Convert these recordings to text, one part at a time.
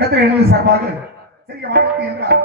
இடத்துல எனது சார்பாக சிறிய வாழ்க்கை என்றார்.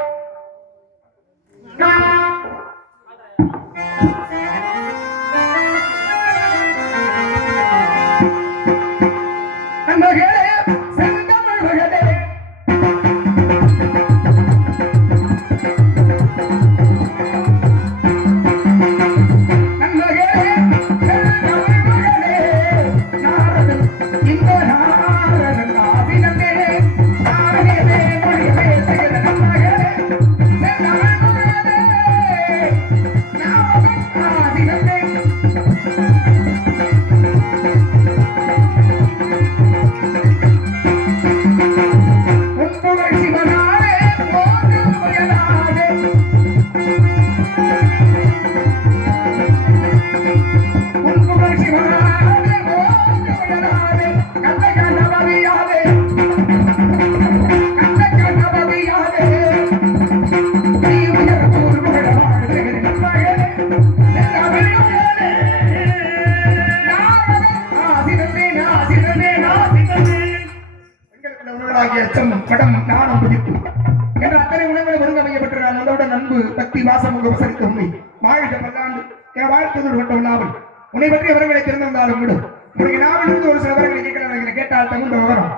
உன்னை பற்றி விவரங்களை தெரிந்திருந்தாலும் விடும். உனக்கு நாவல் இருந்து ஒரு சில விவரங்களை கேட்கலாம். கேட்டால் தகுந்த விவரம்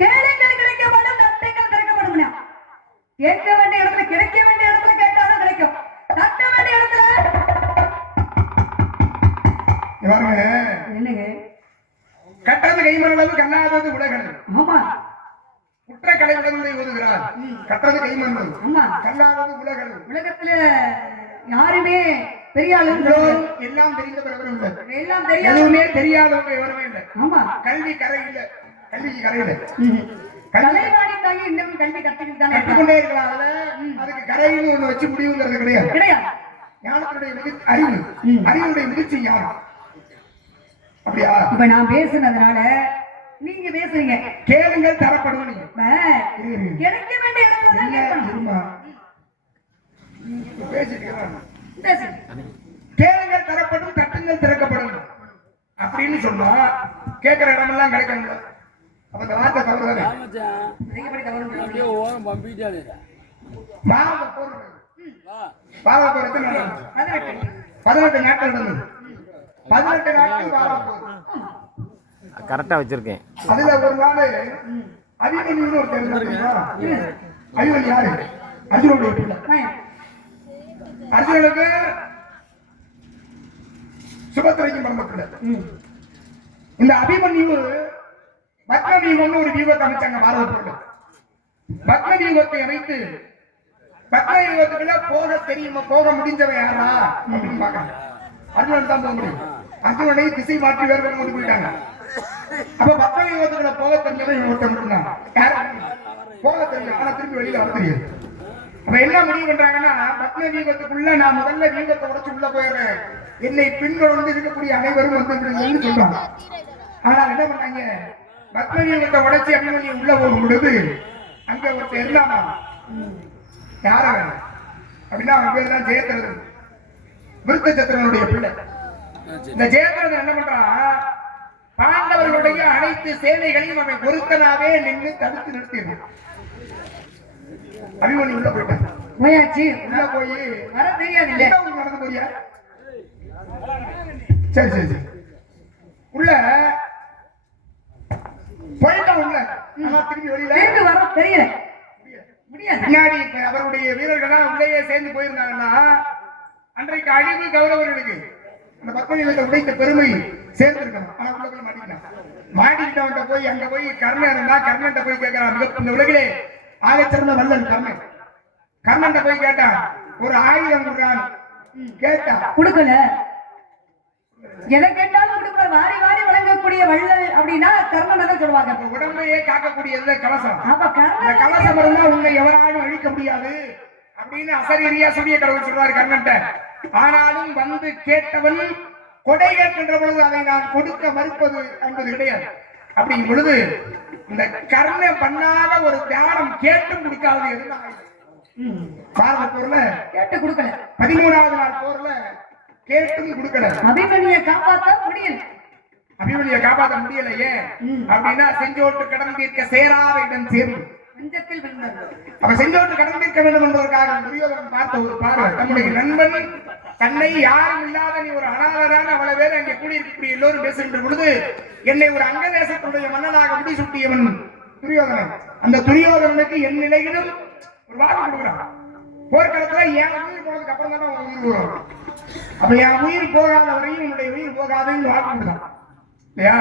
கேளுங்கள் கிடைக்கப்படும், தட்டுங்கள் திறக்கப்படும். கேட்க வேண்டிய இடத்துல கிடைக்க வேண்டிய இடத்துல கேட்டாலும் கிடைக்கும். தட்ட வேண்டிய இடத்துல என்னங்க கட்டது கைமணளவு கண்ணாதது உலகளவு. ஆமா, குற்ற கலை உடனே ஓதுகிறார். கட்டது கைமணளவு கண்ணாதது உலகளவு. உலகத்துல யாருமே பெரிய எல்லாம் தெரிந்த விவரம் இல்லை. எல்லாம் தெரியாது, எதுவுமே தெரியாதவங்க விவரமே இல்லை. ஆமா, கல்வி கரை இல்லை. கல்விக்கு கரை இல்லை. கலைவாணி தாங்கி இன்னும் கல்வி கற்றுக்கொண்டே இருக்கலாம். அதுக்கு கரைன்னு ஒண்ணு வச்சு முடிவுங்கிறது கிடையாது. கிடையாது. ஞானத்துடைய அறிவு, அறிவுடைய முதிர்ச்சி ஞானம். அப்படியா? இப்ப நான் பேசுனதுனால நீங்க பேசுறீங்க. கேளுங்கள் தரப்படும். கிடைக்க வேண்டிய இடத்துல கேளுங்கள் தரப்படும், தட்டுங்கள் திறக்கப்படும் அப்படின்னு சொன்னா கேட்கிற இடமெல்லாம் கிடைக்கணும். அப்ப இந்த வார்த்தை தவறுதானே? பாவ போறது 18 நாட்கள் நடந்தது. 18 நாட்கள் கரெக்டா வச்சிருக்கேன். அதுல ஒரு நாள் அபிமன்யுன்னு ஒரு அபிமன்யு யாரு? அர்ஜுனுடைய பிள்ளை. அர்ஜுனனுக்கு சுபத்திரைக்கும் பிறந்த பிள்ளை. இந்த அபிமன்யு பத்மவியூகம்னு ஒரு வியூகத்தை அமைச்சாங்க பாரதத்துல. பத்மவியூகத்தை அமைத்து பத்மவியூகத்துக்குள்ள போக தெரியுமா, போக முடிஞ்சவன் யாரா அப்படின்னு பாக்காங்க. அர்ஜுனன் தான் போக முடியும். அர்ஜுனனை திசை மாற்றி வேறு கொண்டு போயிட்டாங்க. அப்ப பத்மவியூகத்துக்குள்ள போக தெரிஞ்சவன் ஒருத்தர் மட்டும்தான். போக தெரியும், ஆனா திரும்பி வெளியில வர தெரியாது. அப்ப என்ன முடிவு பண்றாங்கன்னா, பத்ம வியூகத்துக்குள்ள நான் முதல்ல வியூகத்தை உடைச்சு உள்ள போயிடுறேன், என்னை பின்தொடர்ந்து இருக்கக்கூடிய அனைவரும் வந்து சொல்றாங்க. ஆனால் என்ன பண்ணாங்க, பத்ம வியூகத்தை உடைச்சு அபிமன்யு உள்ள போகும் பொழுது அங்க ஒருத்தர் இருந்தாமா, யார அப்படின்னா அவன் பேர் தான் ஜெயத்ரதன், விருத்தச்சத்திரனுடைய பிள்ளை. இந்த ஜெயத்ரதன் என்ன பண்றான், பாண்டவர்களுடைய அனைத்து சேவைகளையும் அவன் ஒருத்தனாவே நின்று தடுத்து நிறுத்திடுறான். அபிமன்யு உள்ள போயிட்டான். போயாச்சு. உள்ள போய் வர தெரியாது இல்ல, நடந்து போறியா? சரி சரி சரி. உள்ள போயிட்டான். உள்ள ஆனா திரும்பி வெளியில வர தெரியல, முடியாது. பின்னாடி அவருடைய வீரர்கள் உள்ளேயே சேர்ந்து போயிருந்தாங்கன்னா அன்றைக்கு அழிவு கௌரவர்களுக்கு அந்த பத்மவியூகத்தை உடைத்த பெருமை சேர்ந்திருக்கணும். ஆனா உள்ள போய் மாட்டிக்கிட்டான். மாட்டிக்கிட்டவன்ட்ட போய் அங்க போய் கர்ணன் இருந்தா கர்ணன்ட்ட போய் கேட்கிறான், இந்த உலகிலே ஆகச்சிறந்த வல்லன் கர்ணன். கர்ணன்ட்ட போய் கேட்டான், ஒரு ஆயுதம் கொடுறான். கேட்டா கொடுக்கல. எதை கேட்டாலும் கொடுக்கல. வாரி வாரி வழங்கக்கூடிய வள்ளல் அப்படின்னா கர்ணனை தான் சொல்லுவாங்க. உடம்பையே காக்கக்கூடியது கலசம். அப்ப இந்த கலசம் இருந்தா உன்னை எவராலும் அழிக்க முடியாது அப்படின்னு அசரீரியா சூரிய கடவுள் சொல்றாரு கர்ணன்ட்ட. ஆனாலும் வந்து கேட்டவன் கொடை கேட்கின்ற பொழுது அதை நான் கொடுக்க மறுப்பது என்பது கிடையாது. அப்படிங்கும் பொழுது இந்த கர்ண பண்ணாத ஒரு தியானம் கேட்டும் கொடுக்காது எதுனா பாரத போர்ல கேட்டு கொடுக்கல. 13வது நாள் போர்ல கேட்டும் கொடுக்கல. அபிமன்யை காப்பாற்ற முடியல. அபிமன்யை காப்பாற்ற முடியலையே அப்படின்னா செஞ்சோட்டு கடன் தீர்க்க சேராவிடம் சேர்ந்து நெஞ்சத்தில் விழுந்தது. அப்ப செஞ்சோட்டு கடன் தீர்க்க வேண்டும் என்பதற்காக துரியோதனன் பார்த்த ஒரு பார்வை, நம்முடைய நண்பன் தன்னை யாரும் இல்லாத நீ ஒரு அனாதரான அவ்வளவு பேர் அங்கே கூடியிருக்கக்கூடிய எல்லோரும் பேசுகின்ற பொழுது என்னை ஒரு அங்கதேசத்துடைய மன்னனாக முடிசூட்டியவன் துரியோதனன். அந்த துரியோதனனுக்கு என் நிலையிலும் ஒரு வாக்கு கொடுக்குறான். போர்க்களத்துல என் உயிர் போனதுக்கு அப்புறம் தான் உன் உயிர் வரும். அப்ப என் உயிர் போகாத வரையும் உன்னுடைய உயிர் போகாதுன்னு வாக்கு கொடுக்குறான் இல்லையா?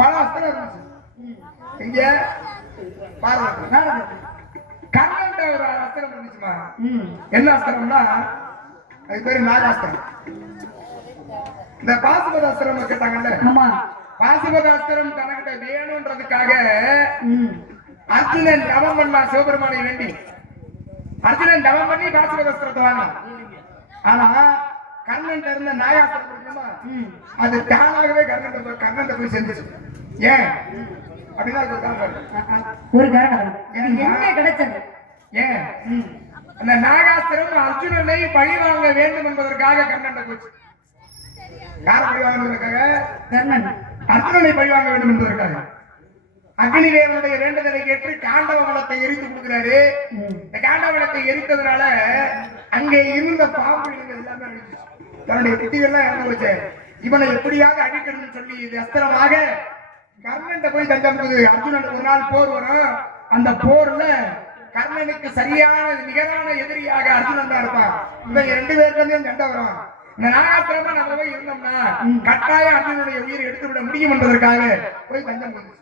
பல அஸ்திரம் இருந்துச்சு. இங்க பாருங்க, கர்ணன்ட்ட ஒரு அஸ்திரம் இருந்துச்சுமா. என்ன அஸ்திரம்னா அது பேரு நாகாஸ்திரம். இந்த பாசுபத அஸ்திரம் கேட்டாங்கல்ல, பாசுபத அஸ்திரம் தனக்கிட்ட வேணும்ன்றதுக்காக அர்ஜுனன் தவம் பண்ணா சிவபெருமானை வேண்டி. அர்ஜுனன் தவம் பண்ணி பாசுபத அஸ்திரத்தை வாங்கினான். ஆனா கர்ணன் இருந்த நாகாஸ்திரம் அது தானாகவே கர்ணன் போய் செஞ்சுச்சு. ஏன் அப்படின்னா ஒரு காரணம் எங்க கிடைச்சது. ஏன் அந்த நாகாஸ்திரம் அர்ஜுனனை பழி வாங்க வேண்டும் என்பதற்காக கர்ணன் போச்சு. யார பழி வாங்குவதற்காக? கர்ணன் அர்ஜுனனை பழி வாங்க வேண்டும் என்பதற்காக அக்னி தேவனுடைய வேண்டுதலை கேட்டு காண்டவ வளத்தை எரித்து கொடுக்கிறாரு. இந்த காண்டவ வளத்தை எரித்ததுனால அங்கே இருந்த பாம்பு எல்லாமே அழிச்சு தன்னுடைய குட்டிகள்லாம் இறந்து வச்சு இவனை எப்படியாவது அடிக்கணும்னு சொல்லி இது அஸ்திரமாக கர்ணன் போய் தஞ்சம். அர்ஜுனன் ஒரு நாள் போர் வரும். அந்த போர்ல கர்ணனுக்கு சரியான நிகரான எதிரியாக அர்ஜுனன் தான் இருப்பான். இவங்க 2 பேருக்கு சண்டை வரும். இந்த நாகாஸ்திரமா நம்ம போய் இருந்தோம்னா கட்டாயம் அர்ஜுனுடைய உயிரை எடுத்து விட முடியும் என்பதற்காக போய் தஞ்சம் கொண்டு.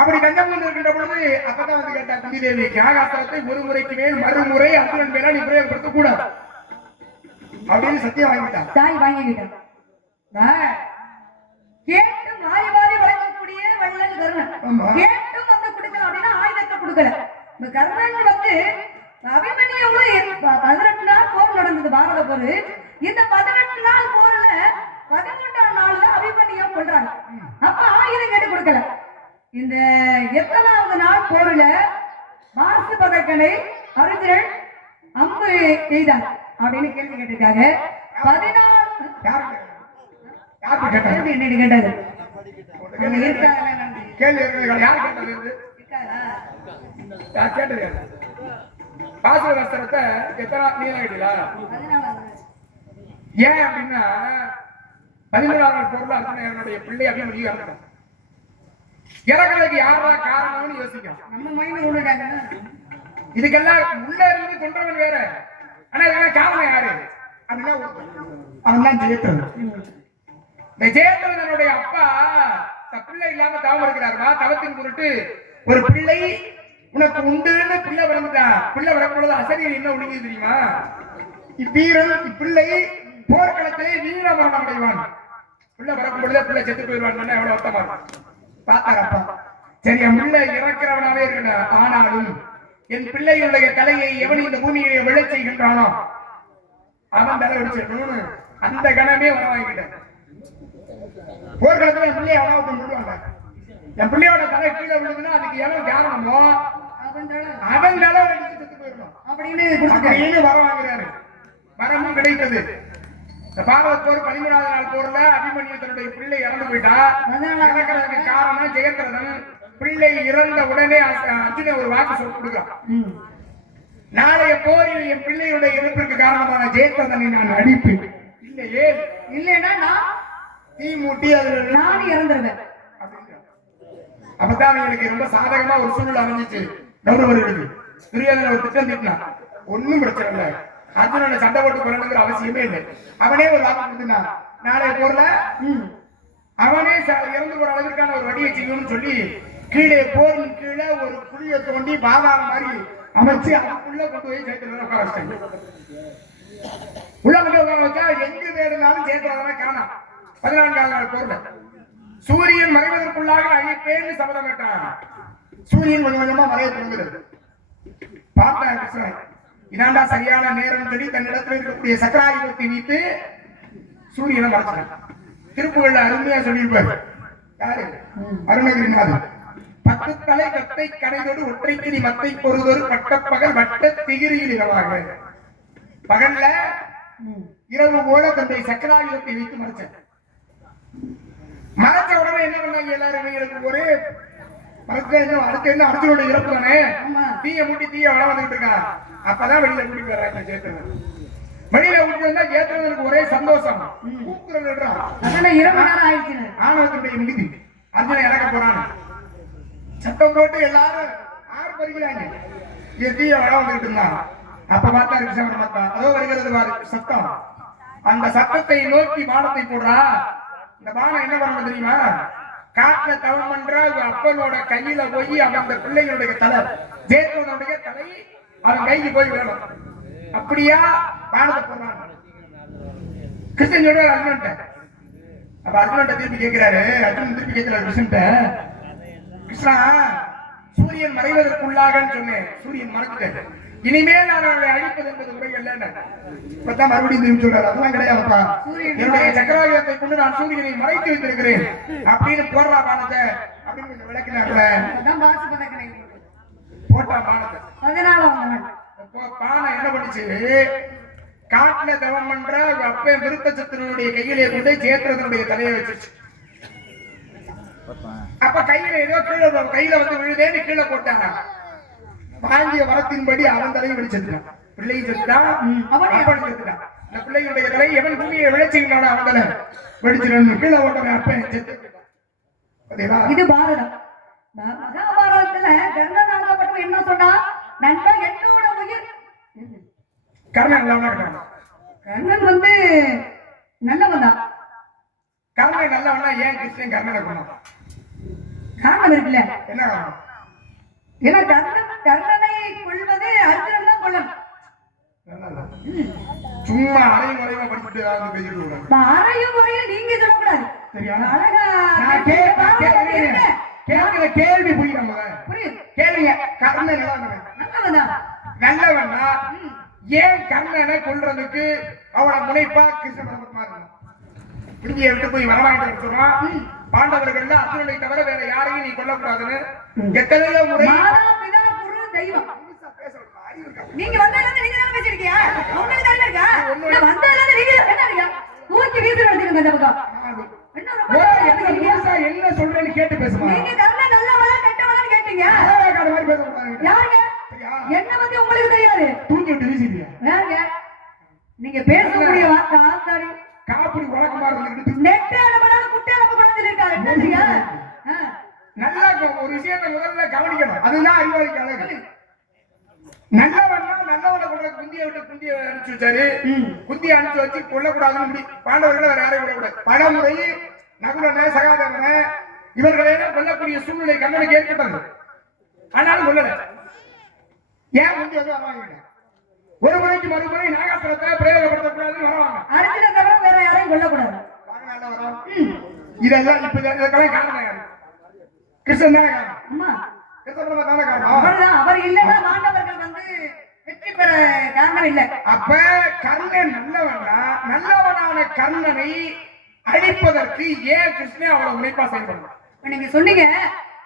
அப்படி தஞ்சம் கொண்டு இருக்கின்ற பொழுது அப்பதான் வந்து கேட்டா குந்தி தேவி, நாகாஸ்திரத்தை ஒரு முறைக்கு மேல் மறுமுறை அர்ஜுனன் மேல நீ பிரயோகப்படுத்த கூடாது அப்படின்னு சத்தியம் வாங்கிட்டான். தாய் வாங்கிக்கிட்டான். கேட்டு மாறி மாறி வழங்கக்கூடிய வள்ளல் கர்ணன் கேட்டும் வந்து கொடுக்கல அப்படின்னா ஆயுதத்தை கொடுக்கல. இந்த கர்ணன் வந்து அபிமன்யுவும் 18 நாள் போர் நடந்தது பாரத போர். இந்த 18 நாள் போர்ல 13ஆம் நாள் தான் அபிமன்யுவை கொல்றாங்க. அப்ப ஆயுதம் கேட்டு கொடுக்கல. இந்த எத்தனாவது நாள் போர்ல மாசு பதக்கனை அர்ஜுனன் அம்பு எய்தார் அப்படின்னு கேள்வி கேட்டிருக்காங்க. 14 என்ன கேட்டாரு பாசுபத அஸ்திரத்தை எத்தனை நீளம் கேட்டீங்களா? ஏன் அப்படின்னா 13ஆவது பொருள் அர்ஜுனனுடைய பிள்ளை அபிமன்யு இறந்துட்டான். இறக்கிறதுக்கு யாரா காரணம்னு யோசிக்கும். நம்ம மைண்ட் உண்டாங்க. இதுக்கெல்லாம் உள்ள இருந்து கொன்றவன் வேற. ஆனா இதெல்லாம் காரணம் யாரு அப்படின்னா அவன் தான் ஜெயத்ரன். இந்த ஜெயத்ரனுடைய அப்பா பிள்ளை இல்லாம தவம் இருக்கிறாருமா. தவத்தின் பொருட்டு ஒரு பிள்ளை உனக்கு உண்டுன்னு பிள்ளை பிறந்துட்டான். பிள்ளை பிறக்கும்போது அசரீர் என்ன ஒழுங்கி தெரியுமா? இவ்வீரன் இப்பிள்ளை போர்க்களத்திலே வீர மரணம் அடைவான். பிள்ளை பிறக்கும் பொழுதே பிள்ளை செத்து போயிடுவான். எவ்வளவு வருத்தமா பார்த்தாரப்பா. சரி, என் பிள்ளை இறக்கிறவனாவே இருக்கணும். ஆனாலும் என் பிள்ளையுடைய தலையை எவன் இந்த பூமியை விழச் செய்கின்றானோ அவன் தலை வெடிச்சிடணும்னு அந்த கணமே வர வாங்கிட்டேன். போர்க்களத்துல என் பிள்ளைய அவ்வளவு விடுவாங்க. என் பிள்ளையோட தலை கீழே விழுதுன்னா அதுக்கு எவ்வளவு காரணமோ அவன் தலை வெடிச்சு செத்து போயிடணும் அப்படின்னு வர வாங்குறாரு. வரமும் கிடைத்தது. இந்த பாரத போர் 13ஆவது நாள் போர்ல அபிமன்யு தன்னுடைய பிள்ளை இறந்து போயிட்டா. இறக்கிறதுக்கு காரணம் ஜெயத்ரதன். பிள்ளை இறந்த உடனே அர்ஜுனன் ஒரு வாக்கு சொல்லி கொடுக்கிறான். நாளைய போரில் என் பிள்ளையுடைய இறப்பிற்கு காரணமான ஜெயத்ரதனை நான் அடிப்பேன். இல்லையே இல்லைன்னா நான் தீ மூட்டி அதுல நான் இறந்துருவேன். அப்பதான் அவங்களுக்கு ரொம்ப சாதகமா ஒரு சூழ்நிலை அமைஞ்சிச்சு. கௌரவர்களுக்கு துரியோதனன் ஒரு திட்டம் தீட்டினான். ஒன்னும் பிரச்சனை இல்லை. அர்ஜுனனை சண்டை போட்டு கொள்ளணுங்கிற அவசியமே இல்லை. அவனே ஒரு வாக்கு கொடுத்திருந்தான். நாளைய போர்ல அவனே இறந்து போற அளவிற்கான ஒரு வடியை செய்யணும்னு சொல்லி கீழே போரின் கீழே ஒரு குழியை தோண்டி பாதாளம் மாதிரி அமைச்சு அதுக்குள்ள கொண்டு போய் ஜெயத்ரதனை உட்கார வச்சாங்க. உள்ள கொண்டு உட்கார வச்சா எங்க தேடினாலும் ஜெயத்ரதனை காணோம். 14ஆவது நாள் போர்ல சூரியன் மறைவதற்குள்ளாக அழிப்பேன்னு சபதம் கேட்டான். சூரியன் கொஞ்சம் கொஞ்சமா மறைய தொடங்குகிறது. பார்த்தான் கிருஷ்ணன். இதாண்டா சரியான நேரம் சொல்லி தன்னிடத்தில் இருக்கக்கூடிய சக்கராயுதத்தை வைத்து சூரியனை மறைச்சான். திருப்புகள்ல அருமையா சொல்லியிருப்பாரு. யாரு? அருணகிரிநாதர். 10 தலை கத்தை கடைதோடு ஒற்றைக்கிரி மத்தை பொறுதொரு பட்டப்பகல் வட்ட திகிரியில் இரவாக. பகல்ல இரவு போல தன்னுடைய சக்கராயுதத்தை வைத்து மறைச்சார். மறைச்ச உடனே என்ன பண்ணாங்க எல்லாரும், இவங்களுக்கு ஒரே அடுத்து என்ன அர்ஜுனோட இறப்பு தானே, தீய மூட்டி தீய வள வந்துட்டு இருக்கான். அப்பதான் வெளியில கூட்டிட்டு வர்றாங்க ஜெயத்ரதன். வெளியில கூட்டிட்டு வந்தா ஜெயத்ரதனுக்கு ஒரே சந்தோஷம். ஆணவத்தினுடைய மிகுதி அர்ஜுனை இறக்க போறான். சத்தம் போட்டு எல்லாரும் ஆறு பறிக்கிறாங்க. தீய வள வந்துட்டு இருந்தான். அப்ப பார்த்தா கிருஷ்ண பரமாத்மா அதோ வருகிறது பாரு சத்தம். அந்த சத்தத்தை நோக்கி பானத்தை போடுறா. இந்த பானம் என்ன பண்ணணும் தெரியுமா, காட்டுல தவம் பண்ற அப்பனோட கையில போய் அவன் அந்த பிள்ளைகளுடைய தலை ஜெயத்ரதனுடைய தலை அவன் கைக்கு போய் விடணும். அப்படியா பானத்தை போடுறான். கிருஷ்ணன் சொல்றாரு அர்ஜுனன்ட்ட. அப்ப அர்ஜுனன்ட்ட திருப்பி கேட்கிறாரு. அர்ஜுனன் திருப்பி கேட்கிறாரு கிருஷ்ணன்ட்ட, கிருஷ்ணா சூரியன் மறைவதற்குள்ளாகன்னு சொன்னேன், சூரியன் மறைச்சிட்டேன், இனிமேல் நான் அவளை அழிப்பது என்பது முறை அல்ல. இப்பதான் மறுபடியும் திரும்பி சொல்றாரு, அதெல்லாம் கிடையாதுப்பா, என்னுடைய சக்கராயுதத்தை கொண்டு நான் சூரியனை மறைத்து வைத்திருக்கிறேன் அப்படின்னு போடுறா பானத்தை அப்படின்னு கொஞ்சம் விளக்கினார்ல. போட்டா பானத்தை. பானை என்ன பண்ணிச்சு, காட்டுல தவம் பண்ற அப்ப விருத்தச்சத்தினுடைய கையிலே கொண்டு ஜெயத்ரதனுடைய தலையை வச்சிருச்சு. அப்ப கையில ஏதோ கீழே கையில வந்து விழுதேன்னு கீழே போட்டாங்க. வாங்கிய வரத்தின்படி அவன் தலையை வெடிச்சிருக்கான். பிள்ளையும் செத்துட்டான், அப்பன் செத்துட்டான். இந்த பிள்ளையுடைய தலை எவன் பூமியை விளைச்சிருந்தானோ அவன் தலை வெடிச்சிருந்த கீழே ஓட்டவன் அப்பன் செத்து. இது பாரதம். மகாபாரதத்துல கர்ணனாகப்பட்டவன் என்ன சொன்னா, நண்பா என்னோட உயிர். கர்ணன் நல்லவனா கிடையாது. கர்ணன் வந்து நல்லவன் தான். கர்ணன் நல்லவனா ஏன் கிருஷ்ணன் கர்ணனை கொண்டான்? காரணம் இருக்குல்ல. என்ன காரணம்? ஏன்னா கர்ணனை கொள்வது அர்ஜுனன் தான் கொள்ளணும். சும்மா அரையும் முறையுமா படிச்சுட்டு பேசிட்டு அரையும் முறையில் நீங்க சொல்லக்கூடாது. கேட்கிற கேள்வி புரியுது. கேளுங்க. கர்ணன் நல்லவனா ஏன் கர்ணனை கொல்றதுக்கு அவளை முனைப்பா கிருஷ்ண பரமாத்மா இருந்தான். இந்தியை விட்டு போய் வரவாங்கிட்டு சொல்றான், பாண்டவர்கள் அர்ஜுனனை தவிர வேற யாரையும் நீ கொல்லக்கூடாதுன்னு எத்தனையோ முறை. நீங்க வந்ததுல நீங்க தான பேசிருக்கீங்க. உங்களுக்கு தான இருக்கா? நான் வந்ததுல நீங்க என்ன தூக்கி வீசிட்டு வந்துருங்க அந்த பக்கம். என்ன சொல்றேன்னு கேட்டு பேசுமா. நீங்க கர்ணன் நல்லவளா கெட்டவளான்னு கேட்டீங்க. மாதிரி பேச கூடாது. யாருங்க? என்ன பத்தி உங்களுக்கு தெரியாது. தூக்கி விட்டு வீசிட்டியா? யாருங்க? நீங்க பேசக்கூடிய வார்த்தை ஆத்தாடி காப்படி வழக்கமா இருக்கு. நெட்டே அளவனால குட்டே அளவு கொண்டு இருக்காரு. என்னங்க? நல்லா ஒரு விஷயத்தை முதல்ல கவனிக்கணும். அதுதான் அறிவாளிக்கு அழகு. நல்லவன்னா நல்லவனை கொள்ள குந்தியை விட்டு குந்தியை அனுப்பிச்சு வச்சாரு. குந்தியை அனுப்பிச்சு வச்சு கொல்லக்கூடாதுன்னு பாண்டவர்களை வேற யாரையும் விடக்கூடாது. பலமுறை நகுலனை சகாதேவனை இவர்களை கொல்லக்கூடிய சூழ்நிலை கண்ணனுக்கு ஏற்பட்டது. ஆனாலும் கொல்லல. ஏன் குந்தி வந்து வரவாங்க? ஒரு முறைக்கு மறுமுறை நாகாசுரத்தை பிரயோகப்படுத்தக்கூடாதுன்னு வரவாங்க. அர்ஜுனனை தவிர வேற யாரையும் கொல்லக்கூடாது. இதெல்லாம் இப்ப இதற்கெல்லாம் காரணம் யாரு? கிருஷ்ணன் தானே காரணம். அம்மா அவர் இல்லன்னா மாண்டவர்கள் வந்து வெற்றி பெற காரணம் இல்ல. அப்ப கர்ணன் நல்லவனா, நல்லவனான கர்ணனை அழிப்பதற்கு ஏன் கிருஷ்ணன் அவளை முனைப்பா செயல்படுறான்? நீங்க சொன்னீங்க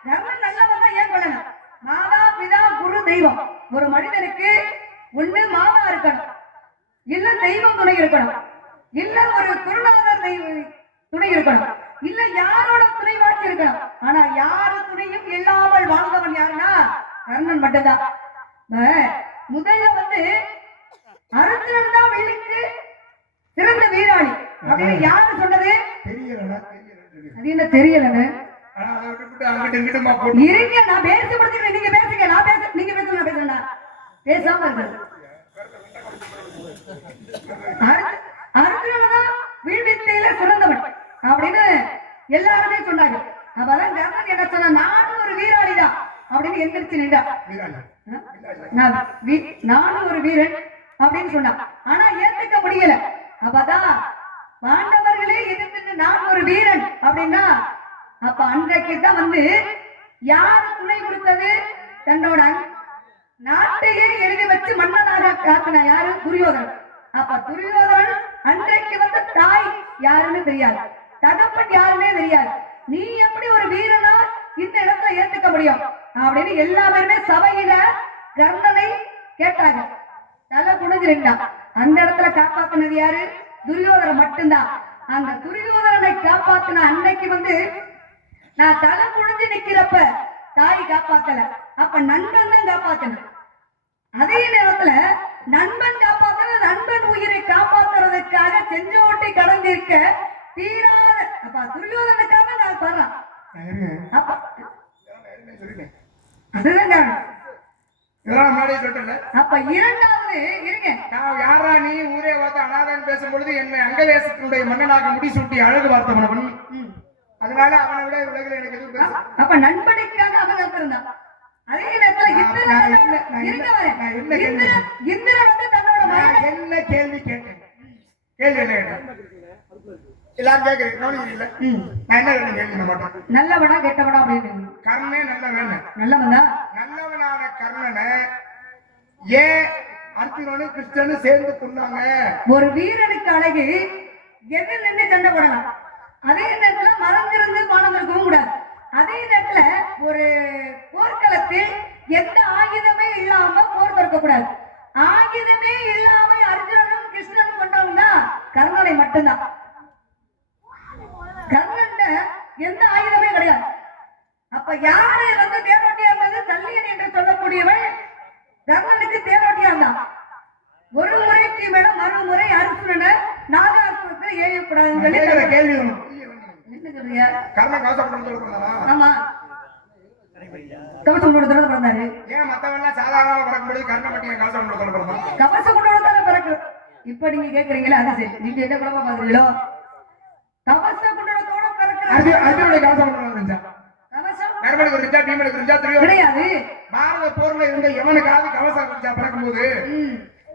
கர்ணன் நல்லவன் தான், ஏன் கொள்ளணும்? மாதா பிதா குரு தெய்வம். ஒரு மனிதனுக்கு ஒண்ணு மாதா இருக்கணும், இல்ல தெய்வம் துணை இருக்கணும், இல்ல ஒரு குருநாதர் துணை இருக்கணும், இல்ல யாரோட துணை வாட்சி இருக்கணும். ஆனா யாரு துணையும் இல்லாமல் வாழ்ந்தவன் யாருன்னா கர்ணன் மட்டும்தான். முதல்ல வந்து அர்ஜுனன் தான் வெள்ளிக்கு சிறந்த வீராளி அப்படின்னு யாரு சொன்னது? அது என்ன தெரியலன்னு இருங்க. நான் பேசப்படுத்துக்கிறேன், நீங்க பேசுங்க. நான் பேச நீங்க பேசுங்க, நான் பேசுறேன். பேசாம இருக்கு. அர்ஜுனன் தான் வீழ்வித்தையில சிறந்தவன் அப்படின்னு எல்லாருமே சொன்னாங்க. அப்பதான் கர்ணன் என்ன சொன்ன, நானும் ஒரு வீராளிதான் அப்படின்னு எந்திரிச்சு நின்றா. நானும் ஒரு வீரன் அப்படின்னு சொன்னான். ஆனா ஏத்துக்க முடியல. அப்பதான் பாண்டவர்களே எதிர்த்து நான் ஒரு வீரன் அப்படின்னா, அப்ப அன்றைக்கு தான் வந்து யாரு துணை கொடுத்தது? தன்னோட நாட்டையே எழுதி வச்சு மன்னனாக காத்தினா யாரு? துரியோதனன். அப்ப துரியோதனன் அன்றைக்கு வந்த தாய் யாருன்னு தெரியாது, தகப்பன் யாருன்னே தெரியாது. நீ எப்படி ஒரு வீரனா இந்த இடத்துல ஏத்துக்க முடியும் அப்படின்னு எல்லா பேருமே சபையில கர்ணனை கேட்டாங்க. தலை குனிஞ்சிருந்தா. அந்த இடத்துல காப்பாத்தினது யாரு? துரியோதனன் மட்டும்தான். அந்த துரியோதனனை காப்பாத்தின அன்னைக்கு வந்து நான் தலை குடிஞ்சு நிக்கிறப்ப தாய் காப்பாத்தல, அப்ப நண்பன் தான் காப்பாத்தணும். அதே நேரத்துல நண்பன் காப்பாத்தல, நண்பன் உயிரை காப்பாத்துறதுக்காக செஞ்சோட்டை கடந்திருக்க தீராத அப்ப துரியோதனுக்காக நான் பாடுறான். அப்ப அதுதான் காரணம். இதெல்லாம் முன்னாடியே சொல்லிட்டேன்ல. அப்ப இரண்டாவது இருங்க, நான் யாரா நீ ஊரே பார்த்து அனாதன் பேசும்பொழுது என்னை அங்கதேசத்தினுடைய மன்னனாக முடிசூட்டி அழகு பார்த்தவன். அதனால அவனை விட உலகில் எனக்கு எதுவும் பேச. அப்ப நண்பனுக்காக அவன் காத்திருந்தான். அதே நேரத்துல இந்திரன் வந்து தன்னோட என்ன கேள்வி கேட்டேன்? கேள்வி என்ன கேட்டேன்? எல்லாரும் கேட்கறீங்க, கவனிக்கிறீங்களா? நான் என்ன கேட்டேன்? கேள்வி மாட்டேன். நல்லவனா கெட்டவனா அப்படின்னு. கர்ணே நல்லவன். நல்லவன் தான். நல்லவனான கர்ணனை ஏன் அர்ஜுனனும் கிருஷ்ணனும் சேர்ந்து கொண்டாங்க? ஒரு வீரனுக்கு அழகு எதிர் நின்று சண்டை போடலாம், அதே நேரத்துல மறந்திருந்து பானம் இருக்கவும் கூடாது. அதே நேரத்துல ஒரு போர்க்களத்தில் எந்த ஆயுதமே இல்லாம போர் தொடுக்க கூடாது. ஆயுதமே இல்லாம அர்ஜுனனும் கிருஷ்ணனும் கொண்டவங்க கர்ணனை மட்டும்தான். கர்ணன் எந்த ஆயுதமே கிடையாது. அப்ப யாரு வந்து தேரோட்டியா இருந்தது? சல்லியன் என்று சொல்லக்கூடியவன் கர்ணனுக்கு தேரோட்டியா இருந்தான். ஒரு முறைக்கு மேல மறுமுறை அர்ஜுனனை நாகாசுரத்தில் ஏழக்கூடாதுன்னு சொல்லி கேள்வி. என்ன சொல்றீங்க? கர்ணன் கவசம் சொல்றாரா? ஆமா, கவசம் கொண்டு பிறந்தாரு. ஏன் மத்தவெல்லாம் சாதாரணமா பிறக்கும்போது கர்ணன் மட்டும் கவசம் கொண்டு பிறந்தான்? கவசம் கொண்டு தானே பிறகு. இப்ப நீங்க கேக்குறீங்களா? அது சரி, நீங்க என்ன குழப்பமா பாக்குறீங்களோ? கவசம் கொண்டோட பிறகு அர்ஜுனுடைய கவசம் கொண்டு இருந்தா கவசம் நர்மனுக்கு இருந்தா பீமனுக்கு இருந்தா கிடையாது. பாரத போர்ல இருந்த எவனுக்காவது கவசம் இருந்தா பிறக்கும்போது.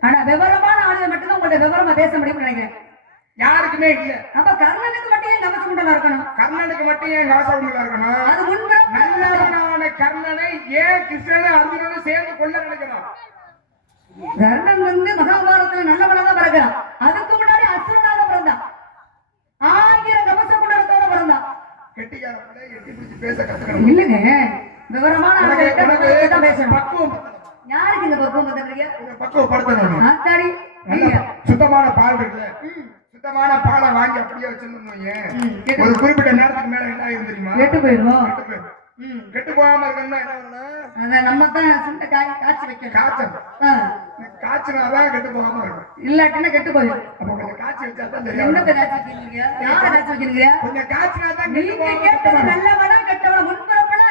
ஆனா விவரமான ஆளுங்க மட்டும்தான் உங்கள்ட்ட விவரமா பேச முடியும்னு நினைக்கிறேன். யாருக்குமே இல்ல. அப்ப கர்ணனுக்கு மட்டும் ஏன் கவசம் கொண்டா இருக்கணும்? கர்ணனுக்கு மட்டும் ஏன் கவசம் கொண்டா இருக்கணும்? அது முன்புறம் நல்லவனான கர்ணனை ஏன் கிருஷ்ணனும் அர்ஜுனனும் சேர்ந்து கொள்ள நினைக்கிறான்? கர்ணன் வந்து மகாபாரதத்துல நல்லவனா தான் பிறக்கிறான். அதுக்கு முன்னாடி அசுரனாக பிறந்தான். 1000 கவசம் கொண்டோட பிறந்தான். கெட்டிக்காரங்களே எட்டி பிடிச்சு பேச கத்துக்கணும். இல்லங்க, விவரமான ஆளுங்க தான் பேசணும். பக்குவம் யாருக்கு இந்த பக்குவம் பண்றீங்க? பக்குவப்படுத்தணும். ஆத்தாடி சுத்தமான பால் இருக்குல்ல, சுத்தமான பாலை வாங்கி அப்படியே வச்சிருந்தோம். ஒரு குறிப்பிட்ட நேரத்துக்கு மேல என்ன ஆகும் தெரியுமா? கெட்டு போயிடும். கெட்டு போகாம இருக்கணும்னா என்ன பண்ணணும்? அத நம்ம தான் சுண்ட காய்ச்சி வைக்கணும். காய்ச்சணும். காய்ச்சினாதான் கெட்டு போகாம இருக்கும். இல்லாட்டினா கெட்டு போயிடும். அப்ப கொஞ்சம் காய்ச்சி வச்சா தான் தெரியும். என்னத்தை காய்ச்சி வைக்கிறீங்க? யாரை காய்ச்சி வைக்கிறீங்க? கொஞ்சம் காய்ச்சினாதான் நீங்க கேட்டது நல்லவனா கெட்டவனா? முன்புறப்பல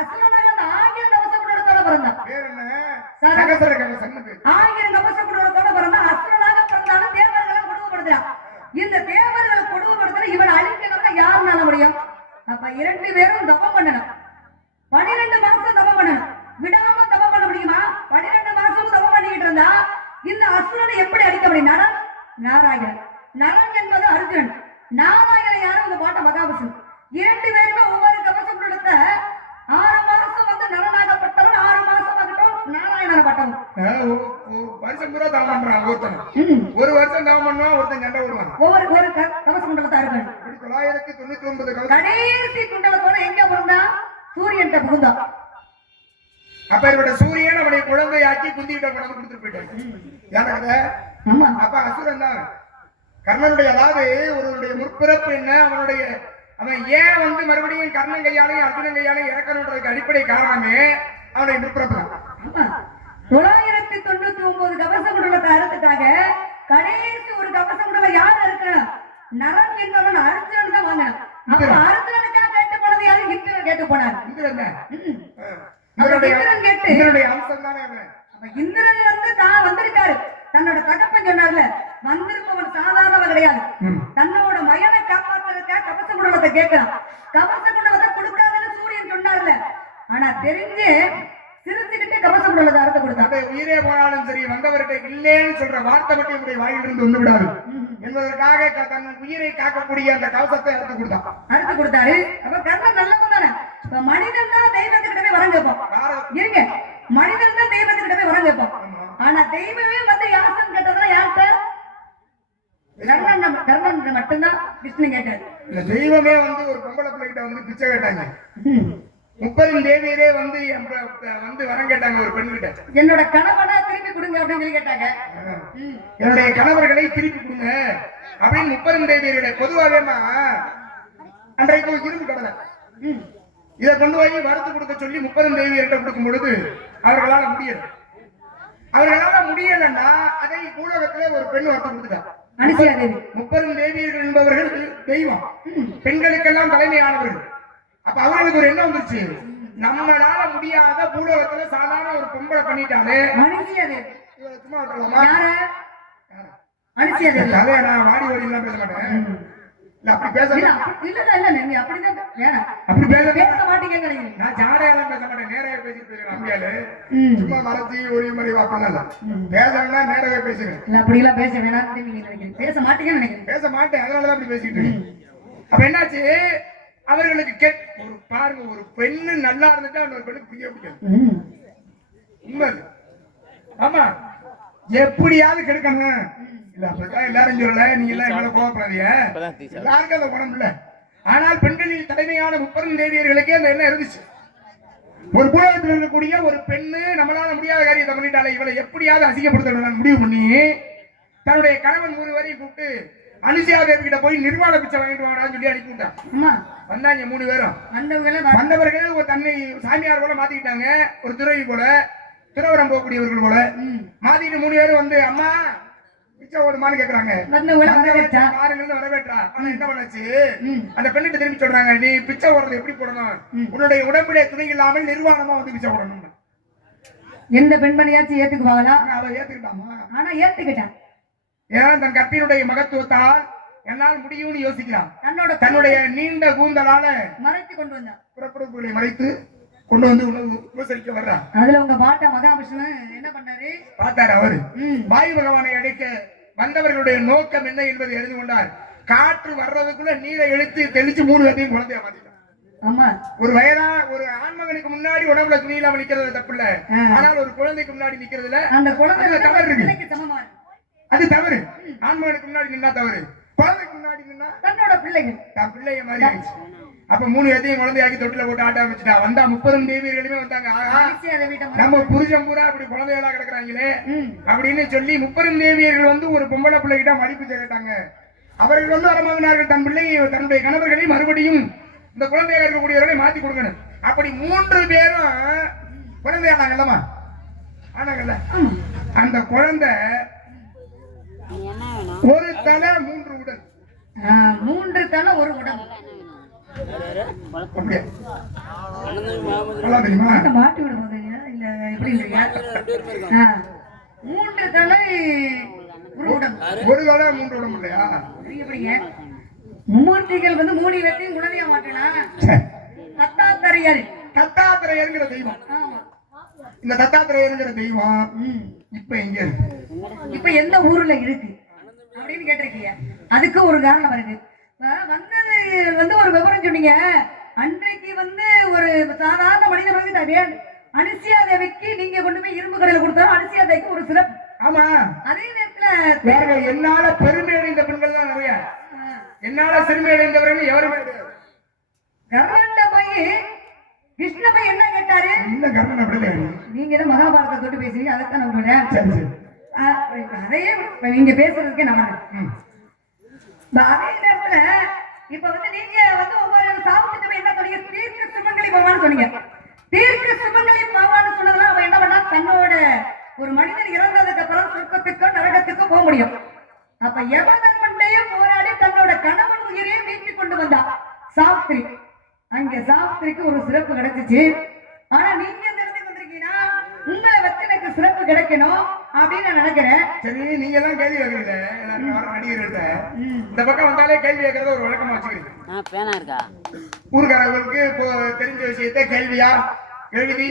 அசுரனாக அந்த 1000 கவசங்களோட பிறந்தான். பேர் என்ன? சகசர கவசம்னு பேர். 1000 கவசங்களோட பிறந்தா அசுரனாக பிறந்தாலும் தேவர்களை கொடுமைப்படுத்துறான். இந்த தேவர்களை கொடுமைப்படுத்துற இவன் அழிக்கணும்னா யாருனால முடியும்? அப்ப 2 பேரும் தவம் பண்ணணும். 12 மாசம் தவம் பண்ணணும். விடாம தவம் பண்ண முடியுமா? 12 மாசமும் தவம் பண்ணிக்கிட்டு இருந்தா இந்த அசுரனை எப்படி அழிக்க முடியும்? நரன், நாராயணன். நரன் என்பது அர்ஜுனன், நாராயணன் யாரும் உங்க பாட்ட மகாவிஷ்ணு. 2 பேருமே ஒவ்வொரு கவசம் கொடுத்த 6 மாசம் வந்து நரனாகப்பட்டவன், 6 மாசம் ஆகட்டும் நாராயணனாகப்பட்டவன். வருஷம் பூரா தவம் பண்றான் ஒருத்தன். ஒரு வருஷம் தவம் பண்ணுவான், ஒருத்தன் சண்டை விடுவான். ஒவ்வொரு கவசம் குண்டலத்தா இருக்கணும். 999 கவசம். கடைசி குண்டலத்தோட எங்க பிறந்தா? சூரியன் புகுந்தா. அப்பேற்பட்ட சூரியன் அவனை குழந்தையாக்கி குந்திக்கிட்ட கொண்டு கொடுத்துட்டு போயிட்டான். அப்ப அசுரன் தான் கர்ணனுடைய, அதாவது ஒருவருடைய முற்பிறப்பு என்ன, அவன் ஏன் வந்து மறுபடியும் கர்ணன் கையாலையும் அர்ஜுனன் கையாலையும் இறக்கணுன்றதுக்கு அடிப்படை காரணமே அவனுடைய முற்பிறப்பு தான். 999 கவச குண்டலத்தை அறுத்துட்டாங்க. கடைசி ஒரு கவச குண்டல யார் இருக்கணும்? நரன் என்பவன் அர்ஜுனன் தான் வாங்கணும். அப்ப அர்ஜுனனுக்காக கேட்டு போனது யாரு? இந்திரன் கேட்டு போனார். இந்திரன் கேட்டு இந்திரன் வந்து தான் வந்திருக்காரு. தன்னோட தகப்பன் சொன்னார்ல, வந்திருப்பவன் சாதாரணவன் கிடையாது. தன்னோட மயனை காப்பாற்றுறதுக்காக கவச குண்டலத்தை கேட்கிறான். கவச குண்டலத்தை கொடுக்காதுன்னு சூரியன் சொன்னார்ல, ஆனா தெரிஞ்சு சிரிச்சுக்கிட்டு கவச குண்டலத்தை அறுத்து கொடுத்தாங்க. உயிரே போனாலும் சரி, வந்தவர்கிட்ட இல்லேன்னு சொல்ற வார்த்தை மட்டும் என்னுடைய வாயிலிருந்து வந்து விடாது என்பதற்காக தன் உயிரை காக்கக்கூடிய அந்த கவசத்தை அறுத்து கொடுத்தாரு. அப்ப கர்ணன் நல்லவன் தானே. மனிதன் தான் தெய்வத்துக்கிட்டவே வரம் கேட்பான். இருங்க, மனிதன் தான் தெய்வத்துக்கிட்டவே வரம் கேட்பான். ஆனா தெய்வமே வந்து யாசம் கேட்டதுன்னா யார்கிட்ட? கர்ணன் மட்டும்தான் விஷ்ணு கேட்டாரு. தெய்வமே வந்து ஒரு பொம்பளை பிள்ளைகிட்ட வந்து பிச்சை கேட்டாங்க. முப்பெரும் தேவியரே வந்து வந்து வரம் கேட்டாங்க ஒரு பெண் கிட்ட. என்னோட கணவனை திருப்பி கொடுங்க அப்படின்னு சொல்லி கேட்டாங்க. என்னுடைய கணவர்களை திருப்பி கொடுங்க அப்படின்னு முப்பெரும் தேவியருடைய பொதுவாகமா அன்றைக்கு இரும்பு கடலை இதை கொண்டு போய் வறுத்து கொடுக்க சொல்லி முப்பெரும் தேவியர்கிட்ட கொடுக்கும் பொழுது அவர்களால முடியல. அவர்களால முடியலன்னா அதை பூலோகத்திலே ஒரு பெண் வறுத்து கொடுத்துட்டாங்க. முப்பெரும் தேவியர்கள் என்பவர்கள் தெய்வம், பெண்களுக்கெல்லாம் தலைமையானவர்கள். அப்ப அவர்களுக்கு ஒரு எண்ணம் வந்துருச்சு, நம்மளால முடியாத பூலோகத்துல சாதாரண ஒரு பொம்பளை பண்ணிட்டாலே சும்மா விட்டுலாமா? நான் வாடி ஓடி எல்லாம் பேச மாட்டேன். இல்ல அப்படி பேச அப்படி பேச மாட்டீங்க. நான் ஜாடையெல்லாம் பேச மாட்டேன், நேராக பேசிட்டு இருக்கேன். அம்பியாலு சும்மா மறைச்சி ஒரு மாதிரி வாப்பல பேசணும்னா நேராக பேசுறேன். அப்படி எல்லாம் பேச வேணாம், பேச மாட்டீங்கன்னு நினைக்கிறேன். பேச மாட்டேன், அதனாலதான் அப்படி பேசிட்டு இருக்கேன். அப்ப என்னாச்சு, அவர்களுக்கு ஒரு பாருங்க, ஒரு பெண்ணு நல்லா இருந்துட்டா இன்னொரு பெண்ணுக்கு பிடிக்க முடியாது. உண்மை. ஆமா, எப்படியாவது கெடுக்கணும். இல்ல அப்படிதான் எல்லாரும் சொல்லல, நீங்க எல்லாம் எவ்வளவு கோவப்படாதீங்க, எல்லாருக்கும் அந்த குணம் இல்ல. ஆனால் பெண்களில் தலைமையான முப்பெரும் தேவியர்களுக்கே அந்த எண்ணம் இருந்துச்சு. ஒரு பூலகத்தில் இருக்கக்கூடிய ஒரு பெண்ணு நம்மளால முடியாத காரியத்தை பண்ணிட்டாலே இவளை எப்படியாவது அசிங்கப்படுத்தணும் முடிவு பண்ணி தன்னுடைய கணவன் 3 வரையும் கூப்பிட்டு அனுசியா தேவி கிட்ட போய் நிர்வாண பிச்சை வாங்கிட்டு வாடான்னு சொல்லி அனுப்பிவிட்டான். வந்தாங்க 3 பேரும். வந்தவர்கள் ஒரு தன்னை சாமியார் போல மாத்திக்கிட்டாங்க, ஒரு துறவி போல, துறவரம் போகக்கூடியவர்கள் போல மாத்திட்டு 3 பேரும் வந்து அம்மா பிச்சை ஓடுமான்னு கேக்குறாங்க. வரவேற்றா. ஆனா என்ன பண்ணாச்சு, அந்த பெண்ணிட்ட திரும்பி சொல்றாங்க, நீ பிச்சை ஓடுறது எப்படி போடணும், உன்னுடைய உடம்புடைய துணை இல்லாமல் நிர்வாணமா வந்து பிச்சை ஓடணும். எந்த பெண்மணியாச்சும் ஏத்துக்குவாங்களா? அவ ஏத்துக்கிட்டாமா? ஆனா ஏத்துக்கிட்டான். ஏன்னா தன் கற்பினுடைய மகத்துவத்தால் என்னால் முடியும்னு யோசிக்கிறான். தன்னுடைய நீண்ட கூந்தலால மறைத்து கொண்டு வந்தான், புறப்படுப்புகளை மறைத்து கொண்டு வந்து உணவு உபசரிக்க வர்றான். அதுல உங்க பாட்ட மகாவிஷ்ணு என்ன பண்ணாரு பார்த்தாரு. அவரு வாயு பகவானை அடைக்க வந்தவர்களுடைய நோக்கம் என்ன என்பதை அறிந்து கொண்டார். காற்று வர்றதுக்குள்ள நீரை இழுத்து தெளிச்சு 3 பேரையும் குழந்தைய மாத்திட்டான். ஆமா, ஒரு வயதா ஒரு ஆண்மகனுக்கு முன்னாடி உடம்புல துணி இல்லாம நிக்கிறது தப்பு இல்ல, ஆனால் ஒரு குழந்தைக்கு முன்னாடி நிக்கிறதுல அந்த குழந்தை தவறு இருக்கு. அது தவறு. ஆண்மகனுக்கு முன்னாடி நின்னா தவறு, குழந்தைக்கு முன்னாடி நின்னா தன்னோட பிள்ளைகள் தன் பிள்ளைய மாதிரி ஆயிடுச்சு. அப்ப 3 பேரையும் குழந்தையாக்கி தொட்டில போட்டு ஆட்ட ஆரம்பிச்சுட்டா. வந்தா முப்பெரும் தேவியர்களுமே வந்தாங்க. நம்ம புருஷன் பூரா அப்படி குழந்தைகளா கிடக்குறாங்களே அப்படின்னு சொல்லி முப்பெரும் தேவியர்கள் வந்து ஒரு பொம்பளை பிள்ளைகிட்ட மடிப்பு கேட்டாங்க. அவர்கள் வந்து வரமாகினார்கள், தன் பிள்ளையை தன்னுடைய கணவர்களை மறுபடியும் இந்த குழந்தையாக இருக்கக்கூடியவர்களை மாத்தி கொடுக்கணும். அப்படி 3 பேரும் குழந்தையானாங்கல்லமா ஆனாங்கல்ல. அந்த குழந்தை ஒரு தலை 3 உடல், 3 தலை ஒரு உடல். மாட்டி விட போதீங்க இல்ல எப்படி இல்லையா? 3 தலை ஒரு உடல், ஒரு தலை 3 உடம்பு இல்லையா? எப்படிங்க மும்மூர்த்திகள் வந்து 3 பேரையும் குழந்தையா மாட்டலாம். தத்தாத்திரையர்ங்கிற தெய்வம். இந்த தத்தாத்திரையர்ங்கிற தெய்வம் இப்ப எங்க இருக்கு? இப்ப எந்த ஊர்ல இருக்கு அப்படின்னு கேட்டிருக்கீங்க. அதுக்கு ஒரு காரணம் இருக்கு. வந்தது வந்து ஒரு விவரம் சொன்னீங்க. அன்றைக்கு வந்து ஒரு சாதாரண மனிதன் வந்து அனுசியா தேவிக்கு நீங்க கொண்டு போய் இரும்பு கடையில கொடுத்தாலும் அனுசியா தேவிக்கு ஒரு சிறப்பு. ஆமா, அதே நேரத்துல என்னால பெருமை அடைந்த பெண்கள் தான் நிறைய, என்னால சிறுமை அடைந்தவர்கள் எவருமே கர்ணண்ட பையன் கிருஷ்ண பையன் என்ன கேட்டாரு? இல்ல கர்ணன் அப்படி இல்லை, நீங்க தான் மகாபாரதத்தை தொட்டு பேசுறீங்க, அதைத்தான் நான் சொல்றேன். அதையே நீங்க பேசுறதுக்கே நம்ம அதே நேரத்துல இப்ப வந்து நீங்க வந்து ஒவ்வொரு சாபத்துக்கு என்ன சொன்னீங்க? தீர்க்க சுமங்கலி பகவான் சொன்னீங்க. தீர்க்க சுமங்கலி பகவான் சொன்னதெல்லாம் அவன் என்ன பண்ணா, தன்னோட ஒரு மனிதன் இறந்ததுக்கு அப்புறம் சொர்க்கத்துக்கோ நரகத்துக்கோ போக முடியும். அப்ப யமதர்மன்டையும் போராடி தன்னோட கணவன் உயிரையும் மீட்டு கொண்டு வந்தா சாஸ்திரி. அங்க சாஸ்திரிக்கு ஒரு சிறப்பு கிடைச்சிச்சு. ஆனா நீங்க இந்த இடத்துக்கு வந்திருக்கீங்கன்னா உங்களை வச்சு எனக்கு சிறப்பு கிடைக்கணும் அப்படின்னு நான் நினைக்கிறேன். சரி, நீங்க எல்லாம் கேள்வி கேட்கறீங்க, நடிகர்கிட்ட இந்த பக்கம் வந்தாலே கேள்வி கேட்கறத ஒரு வழக்கமா வச்சுக்கிறீங்க. ஊர்காரர்களுக்கு இப்போ தெரிஞ்ச விஷயத்த கேள்வியா எழுதி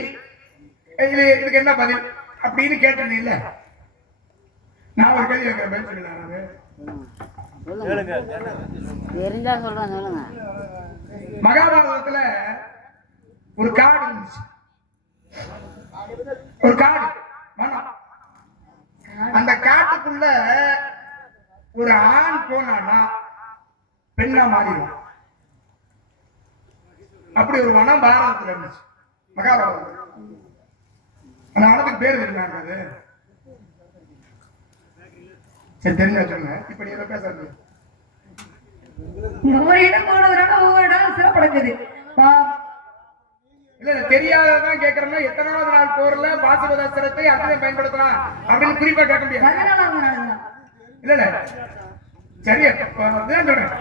இதுக்கு என்ன பதில் அப்படின்னு கேட்டது இல்ல. நான் ஒரு கேள்வி கேட்கிறேன், சொல்லுங்க. மகாபாரதத்துல ஒரு காடு இருந்துச்சு, ஒரு காடு மனம். அந்த காட்டுக்குள்ள ஒரு ஆண் போனானா பெண்ணா மாறிடும். அப்படி ஒரு வனம் பாரதத்துல இருந்துச்சு, மகாபாரதம். அந்த வனத்துக்கு பேர் தெரியுமாங்க அது? சரி, தெரிஞ்சா சொல்லுங்க. இப்ப நீ எதை பேசுறது? ஒவ்வொரு இடம் போனதுனால ஒவ்வொரு இடம் சிறப்படைஞ்சது. இல்ல தெரியாததான் கேட்கறோம்னா, எத்தனாவது நாள் போர்ல பாசுபதாஸ்திரத்தை அர்ஜுனன் பயன்படுத்தலாம் அப்படின்னு குறிப்பா கேட்க முடியாது. 14வது நாள் தான். இல்ல இல்ல சரி, அப்படிதான் சொல்றேன்.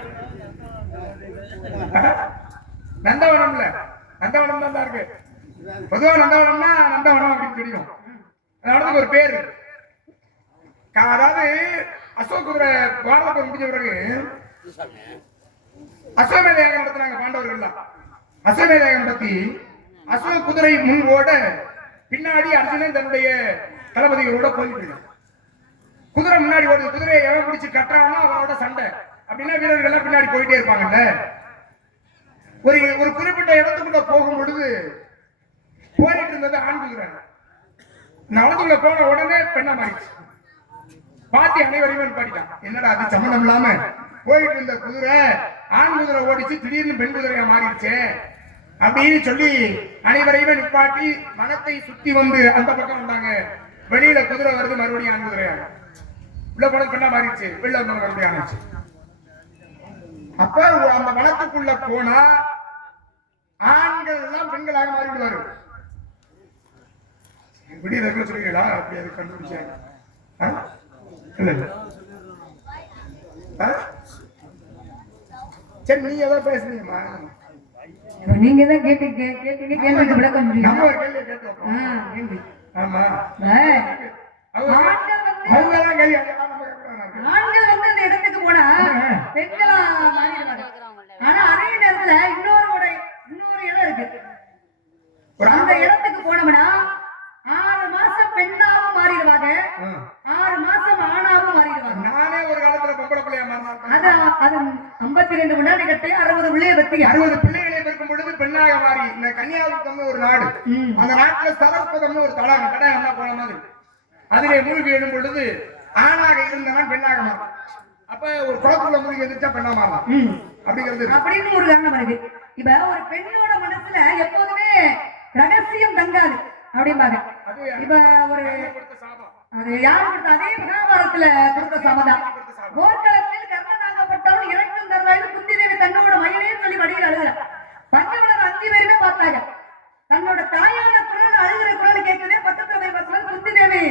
நந்தவனம்ல, நந்தவனம் தான் இருக்கு. பொதுவா நந்தவனம்னா நந்தவனம் அப்படின்னு தெரியும். அதனால ஒரு பேர். அதாவது அசோக குதிரை பாரதத்தை முடிஞ்ச பிறகு அஸ்வமேத யாகம் நடத்துறாங்க பாண்டவர்கள். அஸ்வமேத யாகம் நடத்தி அசோக குதிரை முன் ஓட பின்னாடி அர்ஜுனன் தன்னுடைய தளபதிகளோட போயிட்டு குதிரை முன்னாடி ஓடுது. குதிரையை எவன் பிடிச்சு கட்டுறானோ அவனோட சண்டை. அப்படின்னா வீரர்கள் எல்லாம் பின்னாடி போயிட்டே இருப்பாங்கல்ல. ஒரு குறிப்பிட்ட இடத்துக்குள்ள போகும் பொழுது போயிட்டு இருந்தது ஆண் குதிரை. நடந்துக்குள்ள போன உடனே பெண்ணா மாறிடுச்சு. பாத்தி அனைவரையும் பாடிட்டான். என்னடா அது சம்பந்தம் இல்லாம போயிட்டு இருந்த குதிரை ஆண் குதிரை ஓடிச்சு, திடீர்னு பெண் குதிரையா மாறிடுச்சு அப்படின்னு சொல்லி அனைவரையுமே நிப்பாட்டி மனத்தை சுத்தி வந்து அந்த பக்கம் வந்தாங்க. வெளியில குதிரை வருது, மறுபடியும் ஆண் குதிரையா. உள்ள போன பெண்ணா மாறிடுச்சு, வெளில வந்தவங்க மறுபடியும் ஆனிச்சு. அப்ப அந்த வனத்துக்குள்ள போனா ஆண்கள் எல்லாம் பெண்களாக மாறிவிடுவாரு. இப்படி சொல்லுவீங்களா? அப்படி அதை கண்டுபிடிச்சாங்க. சரி, நீ ஏதோ பேசுனீங்கம்மா. நீங்க தான் கேட்டீங்க, கேள்விக்கு விளக்க முடியும். நம்ம ஒரு கேள்வி கேட்டோம். ஆமா, ஆண்கள் வந்து அந்த இடத்துக்கு போனா பெண்களா மாறிடுவாங்க. ஆனா அதே நேரத்துல இன்னொரு இடம் இருக்கு. அந்த இடத்துக்கு போனோம்னா 6 மாசம் பெண்ணாவும் மாறிடுவாங்க, 6 மாசம் ஆணாவும் மாறிடுவாங்க. நானே ஒரு காலத்துல பொம்பளை பிள்ளையா மாறினேன். அது 52 முன்னாடி கட்டி 60 பிள்ளைய பத்தி 60 பிள்ளைகளை பெருக்கும் பொழுது பெண்ணாக மாறி இந்த கன்னியாகுமரி ஒரு நாடு, அந்த நாட்டுல சரஸ்வதம்னு ஒரு தடாகம் கடை போன மாதிரி அதிலே மூழ்கி எழும் பொழுது ஆணாக இருந்தவன் பெண்ணாக மாறும். அப்ப ஒரு குளத்துக்குள்ள மூழ்கி எதிர்த்தா பெண்ணா மாறலாம் அப்படிங்கிறது அப்படின்னு ஒரு காரணம் இருக்கு. இப்ப ஒரு பெண்ணோட மனசுல எப்போதுமே ரகசியம் தங்காது அப்படிம்பாங்க. இப்ப ஒரு அது யாரு கொடுத்த? அதே மகாபாரதத்துல கொடுத்த சமதான். போர்க்களத்தில் கர்ணனாகப்பட்டவன் இறக்கும் தருவாயில் குந்தி தேவி தன்னோட மகனையும் சொல்லி வடிவில் அழுகிறார். பஞ்சவளர் 5 பேருமே பார்த்தாங்க. தன்னோட தாயான குரல் அழுகிற குரல் கேட்கவே பக்கத்துல போய் பார்த்தா குந்தி தேவி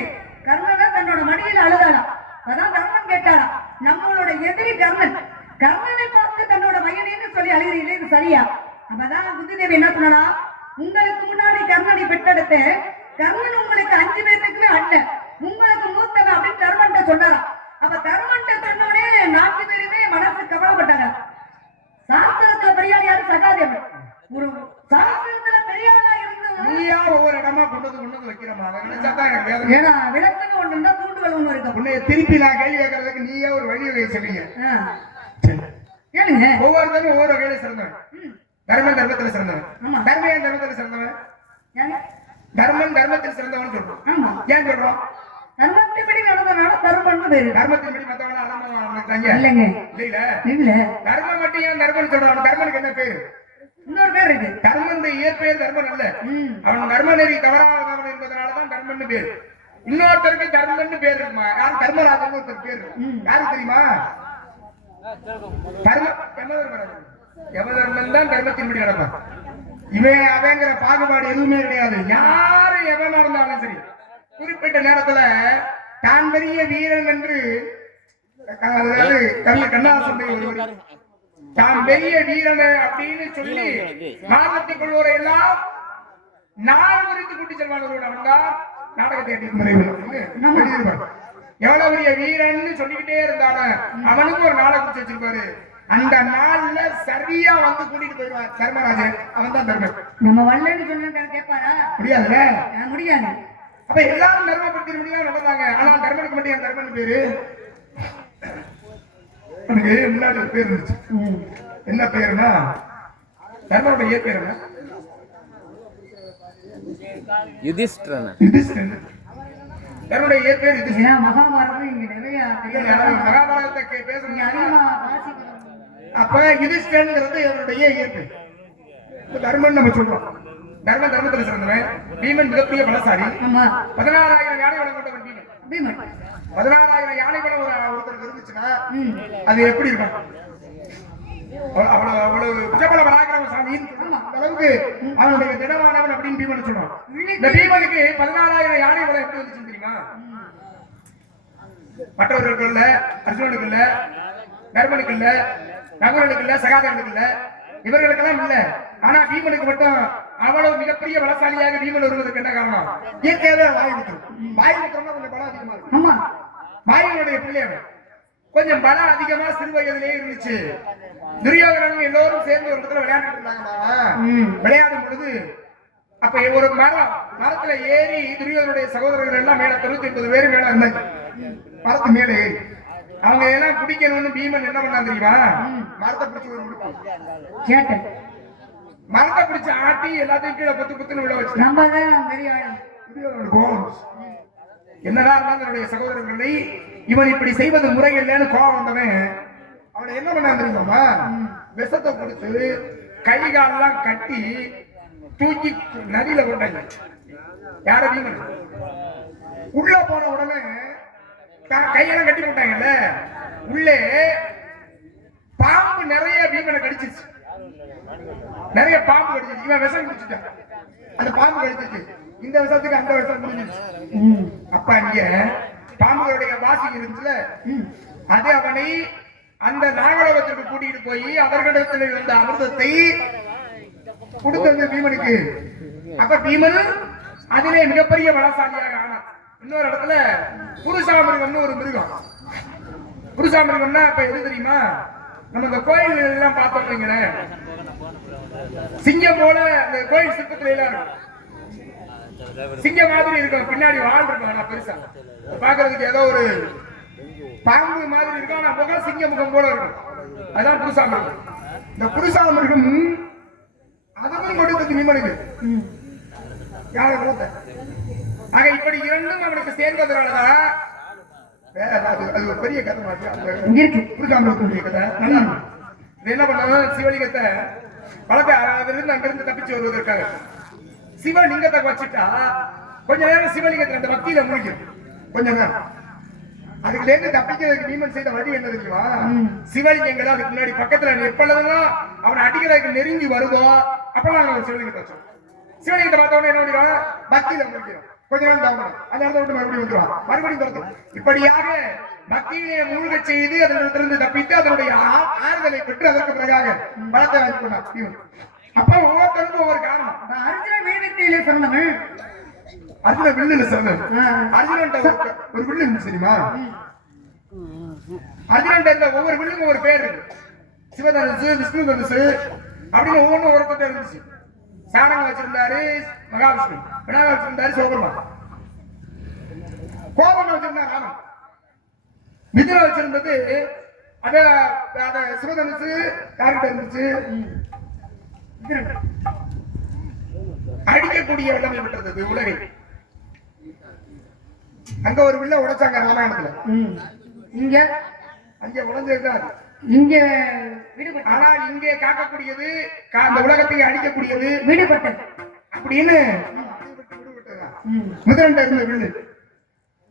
கர்ணனை தன்னோட மடியில் அழுதாளாம். அதான் கர்ணன் கேட்டாரா, நம்மளோட எதிரி கர்ணனை பார்த்து தன்னோட மகனேன்னு சொல்லி அழுகிறீங்களே, இது சரியா? அப்பதான் குந்தி தேவி என்ன சொன்னா, உங்களுக்கு முன்னாடி கர்ணனை பெற்றெடுத்து கர்ணன் உங்களுக்கு 5 பேருக்குமே அண்ணன், உங்களுக்கு மூத்தவன் அப்படின்னு கர்மன்ட்ட சொன்னாராம். அப்ப கர்மன்ட்ட சொன்னோடனே 4 பேருமே மனசு கவலைப்பட்டாங்க. சாஸ்திரத்துல பெரியார் யாரு? சகாதேவன். ஒரு சாஸ்திரத்துல பெரியாரா இருந்து நீயா ஒவ்வொரு இடமா கொண்டு வந்து வைக்கிறமா? ஏன்னா விளக்குன்னு ஒண்ணு இருந்தா தூண்டுகள் ஒண்ணு இருக்கு. உன்னை திருப்பி நான் கேள்வி கேட்கறதுக்கு நீயா ஒரு வழி வகை சொல்றீங்க. கேளுங்க. ஒவ்வொருத்தரும் ஒவ்வொரு வகையில சிறந்தவன். தர்மத்துல சிறந்தவன். தர்மையா தர்மத்துல சிறந்தவன். தர்மத்தில் சிறந்தவன் சொல்றோம். ஏன் சொல்றோம்? தர்மத்தின்படி நடந்தனால தர்மம்னு பேரு. தர்மத்தின்படி மத்தவங்க அதமா நடந்துட்டாங்க. இல்லங்க. இல்ல. தர்மம் மட்டும் ஏன் தர்மம் சொல்றான்? தர்மனுக்கு என்ன பேரு? இன்னொரு பேர் இருக்கு. தர்மன் இயற்பெயர் தர்மன் அல்ல. அவன் தர்ம நெறி தவறாதவன் என்பதனாலதான் தர்மன் பேரு. இன்னொருத்தருக்கு தர்மன் பேர் இருக்குமா? யாரு? தர்மராஜன் ஒருத்தர் பேரு. யாருக்கு தெரியுமா? யமதர்மன் தான் தர்மத்தின்படி நடப்பான். இவன் அவங்கிற பாகுபாடு எதுவுமே கிடையாது. யாரு எவனா இருந்தாலும் சரி, குறிப்பிட்ட நேரத்துல தான் பெரிய வீரன் என்று கண்ணாசன் தான் பெரிய வீரன் அப்படின்னு சொல்லி நாகத்திக் கொள்வோரை எல்லாம் நாள் குறித்து கூட்டி செல்வானவரோட அவன்தான் நாடகத்தை எவ்வளவு பெரிய வீரன் சொல்லிக்கிட்டே இருந்தான அவனுக்கு ஒரு நாளை குறிச்சு வச்சிருப்பாரு. அந்த நாள்ல சரியா வந்து கூட்டிட்டு போயிடுவான் தர்மராஜன். அவன் தான் தர்மன். நம்ம வல்லன்னு சொன்னா கேட்பாரா? முடியாதுல்ல? முடியாது. அப்ப எல்லாரும் தர்மபுரத்தின் முடியாது நடந்தாங்க. ஆனா தர்மனுக்கு மட்டும் என் தர்மன் பேரு எனக்கு முன்னாடி ஒரு பேர் இருந்துச்சு. என்ன பேருனா தர்மனோட பேர் என்ன? யுதிஷ்டிரன். தர்மனுடைய பேர் யுதிஷ்டிரன். மகாபாரதம் இங்க நிறைய மகாபாரதத்தை பேசுறீங்க. அப்ப யுதிஷ்டிரன்ங்கிறது என்னுடைய இயற்பெயர். இப்ப தர்மன் நம்ம சொல்றோம். தர்மத்துல சிறந்தவன் பீமன், மிகப்பெரிய பலசாலி. ஆமா 16,000 யானை பலம் கொண்டவன் பீமன். பீமன் 16,000 யானை பலம் ஒருத்தருக்கு இருந்துச்சுன்னா ம். அது எப்படி இருக்கும்? அவ்வளவு புஜபல பராக்கிரம சாமின்னு சொல்றோம். அந்த அளவுக்கு அவனுடைய திடமானவன் அப்படின்னு பீமன் சொல்றோம். இந்த பீமனுக்கு 16,000 யானை பலம் எப்படி வந்துச்சு தெரியுமா? மற்றவர்களுக்கு இல்ல, அர்ஜுனனுக்கு இல்ல, தர்மனுக்கு இல்ல, நகுலனுக்கு இல்ல, சகாதேவனுக்கு இல்ல, இவர்களுக்கெல்லாம் இல்ல. ஆனா பீமனுக்கு மட்டும் அவ்வளவு மிகப்பெரிய பலசாலியாக பீமன் வருவதற்கு என்ன காரணம்? இயற்கையாவே வாயு விட்டுரும். வாயு விட்டுறோம்னா கொஞ்சம் பலம் அதிகமா இருக்கும். ஆமா வாயுனுடைய பிள்ளையவன் கொஞ்சம் பலம் அதிகமா சிறு வயதிலேயே இருந்துச்சு. துரியோதனன் எல்லோரும் சேர்ந்து ஒரு இடத்துல விளையாண்டுட்டு இருந்தாங்க. விளையாடும் பொழுது அப்ப ஒரு மரத்துல ஏறி துரியோதனுடைய சகோதரர்கள் எல்லாம் மேல 99 பேர் மேல இருந்தாங்க. மரத்து மேல ஏறி அவங்க எல்லாம் பிடிக்கணும்னு பீமன் என்ன பண்ணா தெரியுமா? மரத்தை பிடிச்சி ஒரு முடிப்பு கேட்டேன். மரத்தை பிடிச்சு ஆட்டி எல்லாத்தையும் கீழே புத்துன்னு விழ வச்சு நம்ம தான் பெரிய ஆளு. என்னதான் இருந்தாலும் என்னுடைய சகோதரர்களை இவன் இப்படி செய்வது முறை இல்லைன்னு கோபம் வந்தவன் அவனை என்ன பண்ண தெரியுமா? விஷத்தை கொடுத்து கை காலெல்லாம் கட்டி தூக்கி நதியில கொண்டாங்க. யார பீமன் உள்ள போன உடனே கையெல்லாம் கட்டி போட்டாங்கல்ல, உள்ளே பாம்பு நிறைய பீமனை கடிச்சிச்சு. நிறைய பாம்பு கடிச்சிச்சு. இவன் விஷம் குடிச்சுட்டான். அந்த பாம்பு கடிச்சிச்சு. இந்த விஷத்துக்கு அந்த விஷம் முடிஞ்சிச்சு. அப்ப அங்க பாம்புகளுடைய வாசி இருந்துச்சுல, அது அவனை அந்த நாகலோகத்திற்கு கூட்டிட்டு போய் அவர்களிடத்தில் இருந்த அமிர்தத்தை கொடுத்தது பீமனுக்கு. அப்ப பீமன் அதிலே மிகப்பெரிய பலசாலியாக ஆனான். இன்னொரு இடத்துல புருஷாமிருகம்னு ஒரு மிருகம். புருஷாமிருகம்னா இப்ப எது தெரியுமா? நம்ம இந்த கோயில் எல்லாம் பார்த்தோம்னீங்களே, சிங்கம் போல அந்த கோயில் சிற்பத்துல எல்லாம் இருக்கும். சிங்கம் மாதிரி இருக்கும், பின்னாடி வாழ் இருக்கும். ஆனா பெருசா பாக்குறதுக்கு ஏதோ ஒரு பாம்பு மாதிரி இருக்கும். ஆனா முகம் சிங்க முகம் போல இருக்கும். அதான் புருஷாமிருகம். இந்த புருஷாமிருகம் அதுவும் கொடுத்தது பீமனுக்கு. ஆக இப்படி இரண்டும் அவனுக்கு சேர்ந்ததுனாலதான் அது ஒரு பெரிய கதை மாதிரி. புருஷாமிருகத்துடைய கதை நல்லா இருக்கும். என்ன பண்ணாலும் சிவலிங்கத்தை வளர்த்து அதிலிருந்து அங்கிருந்து தப்பிச்சு வருவதற்காக சிவலிங்கத்தை வச்சுட்டா கொஞ்ச நேரம் சிவலிங்கத்தை அந்த பக்தியில முடிக்கும். கொஞ்ச நேரம் அதுல இருந்து தப்பிக்கிறதுக்கு பீமன் செய்த வழி என்ன தெரியுமா? சிவலிங்கங்கள் அதுக்கு முன்னாடி பக்கத்துல எப்பொழுதெல்லாம் அவனை அடிக்கிறதுக்கு நெருங்கி வருதோ அப்பெல்லாம் ஒரு சிவலிங்கத்தை வச்சோம். சிவலிங்கத்தை பார்த்தவொடனே என்ன பண்ணிடுவான்? பக்தியில முடிக்கிறோம். கொஞ்ச நேரம் தாமதம் அந்த இடத்த விட்டு மறுபடியும் வந்துடுவான். மறுபடியும் துரத்தும். இப்படியாக பக்தியிலே மூழ்க செய்து அதனிடத்திலிருந்து தப்பித்து அதனுடைய ஆறுதலை பெற்று அதற்கு பிறகாக பலத்தை வாங்கி கொண்டான் பீமன். அப்ப ஒவ்வொருத்தருக்கும் ஒவ்வொரு காரணம். அர்ஜுன வேதத்திலே சொன்னவன் அர்ஜுன வில்லு சொன்னது. அர்ஜுனன் ஒரு வில்லு இருந்துச்சு தெரியுமா? அர்ஜுனன் இருந்த ஒவ்வொரு வில்லுக்கும் ஒரு பேர் இருக்கு. சிவதனுசு, விஷ்ணு தனுசு அப்படின்னு ஒவ்வொன்றும் ஒருத்தர் இருந்துச்சு. சாணங்க வச்சிருந்தாரு மகாவிஷ்ணு, விநாயகர் வச்சிருந்தாரு சிவபெருமான், கோபம் வச்சிருந்தாரு ராமன், மிதுன வச்சிருந்தது அத சிவதனுசு யார்கிட்ட இருந்துச்சு? அடிக்கக்கூடிய வல்லமை பெற்றது உலகை. அங்க ஒரு வில்ல உடைச்சாங்க ராமாயணத்துல. இங்க அங்க உடைஞ்சிருக்காரு. இங்க விடுபட்ட, ஆனால் இங்கே காக்கக்கூடியது அந்த உலகத்தை அடிக்கக்கூடியது விடுபட்டது அப்படின்னு முதலண்ட இருந்த வில்லு.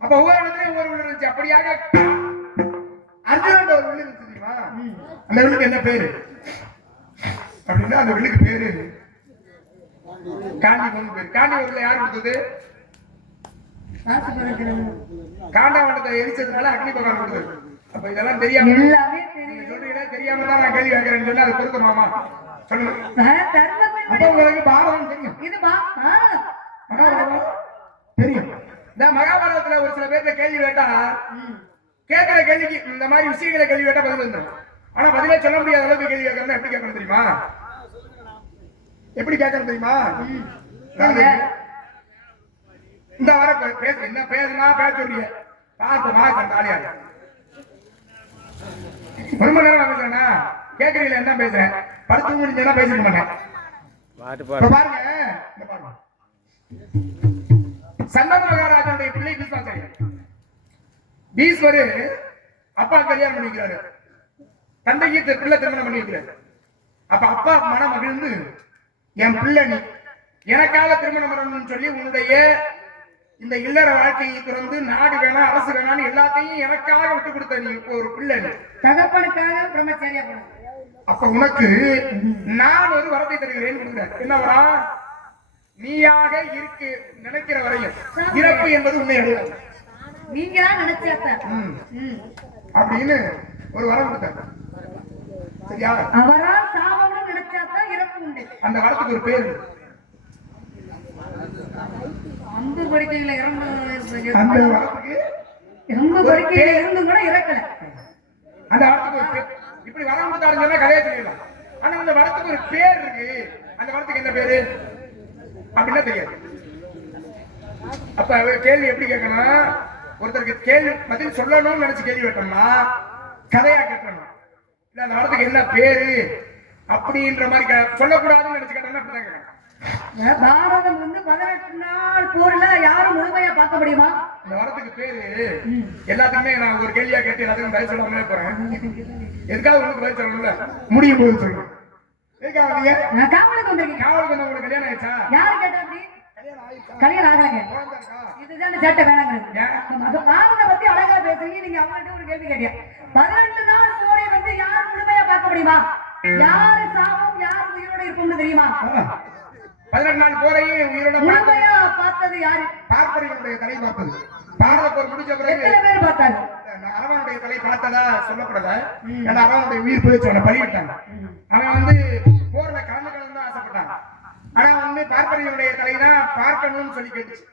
அப்ப ஒவ்வொரு இடத்துலயும் ஒவ்வொரு வில்லு இருந்துச்சு. அப்படியாக அர்ஜுனன் ஒரு வில்லு இருந்துச்சு தெரியுமா? அந்த வில்லுக்கு என்ன பேரு அப்படின்னா அந்த வில்லுக்கு பேரு காண்டிவன் பேரு. காண்டிவன்ல யாரு கொடுத்தது? காண்டாவனத்தை எரிச்சதுனால அக்னி பகவான் கொடுத்தது. அப்ப இதெல்லாம் தெரியாம எல்லாமே சொல்றீங்களா? தெரியாம தான் நான் கேள்வி கேட்கிறேன்னு சொல்லி அதை கொடுக்கணுமா? சொல்லுங்க. அப்ப தர்மத்தின் உங்களுக்கு பாரதம் தெரியும். இது மகாபாரதம் தெரியும். இந்த மகாபாரதத்துல ஒரு சில பேர்த்த கேள்வி கேட்டா கேட்கிற கேள்விக்கு இந்த மாதிரி விஷயங்களை கேள்வி கேட்டா பதில் வந்துடும். ஆனா பதிலே சொல்ல முடியாத அளவுக்கு கேள்வி கேட்கறதுனா எப்படி கேட்கணும் தெரியுமா? எப்படி கேட்கணும் தெரியுமா? இந்த வர பேச என்ன பேசுனா பேச சொல்லிய பார்த்து வாங்க தாலியா ஒரு மணி நேரம் பேசுறேன்னா கேட்கறீங்களா? என்ன பேசுறேன்? படுத்து முடிஞ்சா பேசிக்க மாட்டேன். பாருங்க இந்த பாருங்க, சந்தன மகாராஜனுடைய பிள்ளை பீஷ்மாச்சாரியர். பீஷ்மரு அப்பா கல்யாணம் பண்ணிக்கிறாரு, தந்தைக்கு பிள்ளை திருமணம் பண்ணி வைக்கிறாரு. அப்ப அப்பா மனம் மகிழ்ந்து என் பிள்ளை நீ எனக்காக திருமணம் பண்ணணும்னு சொல்லி உன்னுடைய இந்த இல்லற வாழ்க்கையை திறந்து நாடு வேணாம் அரசு வேணாம்னு எல்லாத்தையும் எனக்காக விட்டு கொடுத்த நீ ஒரு பிள்ளை நீ தகப்பனுக்காக பிரம்மச்சாரியா போகணும். அப்ப உனக்கு நான் ஒரு வரத்தை தருகிறேன் கொடுக்குறேன். என்ன வரம்? நீயாக இருக்கு நினைக்கிற வரையும் இறப்பு என்பது உண்மை அடையாது. நீங்க தான் நினைச்சாத்த அப்படின்னு ஒரு வரம் கொடுத்தாங்க. சரியா? அவரா சாபம்னு நினைச்சாதான் இறப்பு உண்டு. அந்த வரத்துக்கு ஒரு பேர் அம்பு படிக்கையில இறந்து அந்த வரத்துக்கு எறும்பு படிக்கையில இருந்து கூட இறக்கல. அந்த வரத்துக்கு ஒரு பேர். இப்படி வரம் கொடுத்தாருன்னா கதையா சொல்லிடலாம். ஆனா அந்த வரத்துக்கு ஒரு பேர் இருக்கு. அந்த வரத்துக்கு என்ன பேரு அப்படின்னா தெரியாது. அப்ப கேள்வி எப்படி கேட்கணும்? ஒருத்தருக்கு கேள்வி பதில் சொல்லணும்னு நினைச்சு கேள்வி கேட்டோம்னா கதையா கேட்டணும். இல்ல அந்த வரத்துக்கு என்ன பேரு அப்படின்ற மாதிரி சொல்லக்கூடாதுன்னு நினைச்சு கேட்டோம்னா அப்படிதான் கேட்கணும். பாரதம் வந்து 18 நாள் போர்ல யாரும் முழுமையா பார்க்க முடியுமா? அந்த வரத்துக்கு பேரு எல்லாத்துக்குமே நான் ஒரு கேள்வியா கேட்டு எல்லாத்துக்கும் பதில் சொல்லாமலே போறேன். எதுக்காக உங்களுக்கு பதில் சொல்லணும்ல முடியும் போது சொல்றேன். எதுக்காக வந்தீங்க? நான் காவலுக்கு வந்திருக்கேன். காவலுக்கு வந்து உங்களுக்கு கல்யாணம் ஆயிடுச்சா? யாரு கேட்டா அப்படி? கல்யாணம் ஆயிடுச்சா? கல்யாணம் ஆகலைங்க. குழந்தை இருக்கா? இதுதான் சேட்டை வேணாங்கிறது. பாரதம் பத்தி அழகா பேசுறீங்க. நீங்க அவங்கள்ட்ட ஒரு கேள்வி கேட்டீங்க. 18 நாள் போரை வந்து யாரும் முழுமையா பார்க்க முடியுமா? யாரு சாபம் யார் உயிரோட இருக்கும்னு தெரியுமா? 18 நாள் போரையும் உயிரோட முழுமையா பார்த்தது யாரு? பார்ப்பனியுடைய தலை பார்த்தது. பாரத போர் முடிஞ்ச பிறகு எத்தனை பேர் பார்த்தாரு? அரவனுடைய தலை பார்த்ததா சொல்லப்படல. ஏன்னா அரவனுடைய உயிர் போயிடுச்சு, அவனை பலிவிட்டாங்க. அவன் வந்து போர்ல கலந்து ஆசைப்பட்டான். ஆனா வந்து பார்ப்பனியுடைய தலைதான் பார்க்கணும்னு சொல்லி கேட்டுச்சு.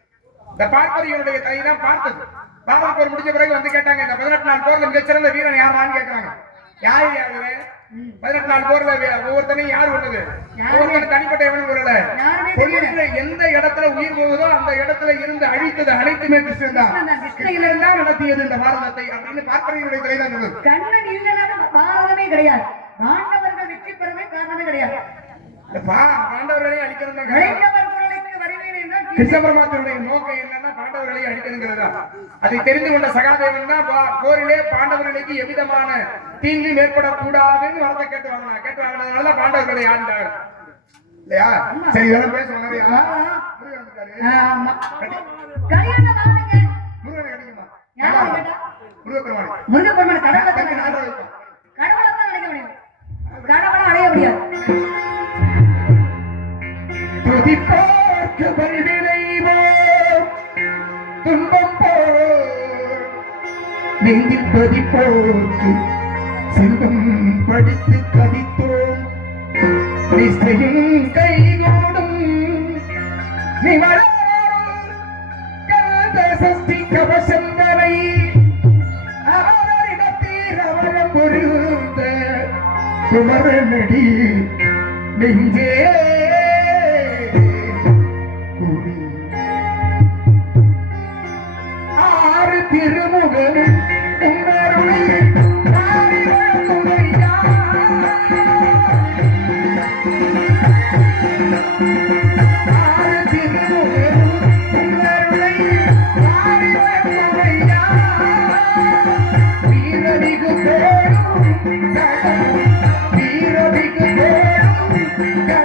இந்த பார்ப்பனியுடைய தலைதான் பார்த்தது. பாரத போர் முடிஞ்ச பிறகு வந்து கேட்டாங்க, இந்த 18 நாள் போர்ல மிகச்சிறந்த வீரன் யாரான்னு கேட்கறாங்க. யாரு 18 நாள் போர்ல ஒவ்வொருத்தனையும் யார் கொண்டது? ஒவ்வொருத்தரும் தனிப்பட்ட எவனும் கொள்ளல. கொள்ளுல எந்த இடத்துல உயிர் போகுதோ அந்த இடத்துல இருந்து அழித்தது அனைத்துமே கிருஷ்ணன் தான். கிருஷ்ணன் தான் நடத்தியது இந்த பாரதத்தை அப்படின்னு பார்ப்பனியுடைய தலைதான் சொன்னது. கண்ணன் இல்லைன்னா பாரதமே கிடையாது. பாண்டவர்கள் வெற்றி பெறவே காரணமே கிடையாது. பாண்டவர்களை அழிக்கிறது தான். கிருஷ்ண பரமாத்மனுடைய நோக்கம் என்னன்னா பாண்டவர்களை அழிக்கணுங்கிறதா. அதை தெரிந்து கொண்ட சகாதேவன் தான் போரிலே பாண்டவர்களுக்கு எவ்விதமான தீங்கும் ஏற்படக்கூடாதுன்னு வரத்தை கேட்டு வாங்கினால பாண்டவர்களை ஆண்டார் இல்லையா? சரி இதெல்லாம் பேசுவாங்க. முருகப்பெருமான் கடவுளை அடைய முடியாது. துன்பம் நெஞ்சில் பதிப்போக்கு செல்வம் படித்து கதித்தோம் நிச்சயம் கைகூடும் சஷ்டி கவசந்தனை அவரிடத்தில் அவரம் பொருந்த குமரனடி நெஞ்சே திருமுகம் உன்னருளை மாறிவழங்குமையா திருமுகம் உன்னருளை மாறிவழங்குமையா வீரதிகு போடும் வீரதிகு போடும்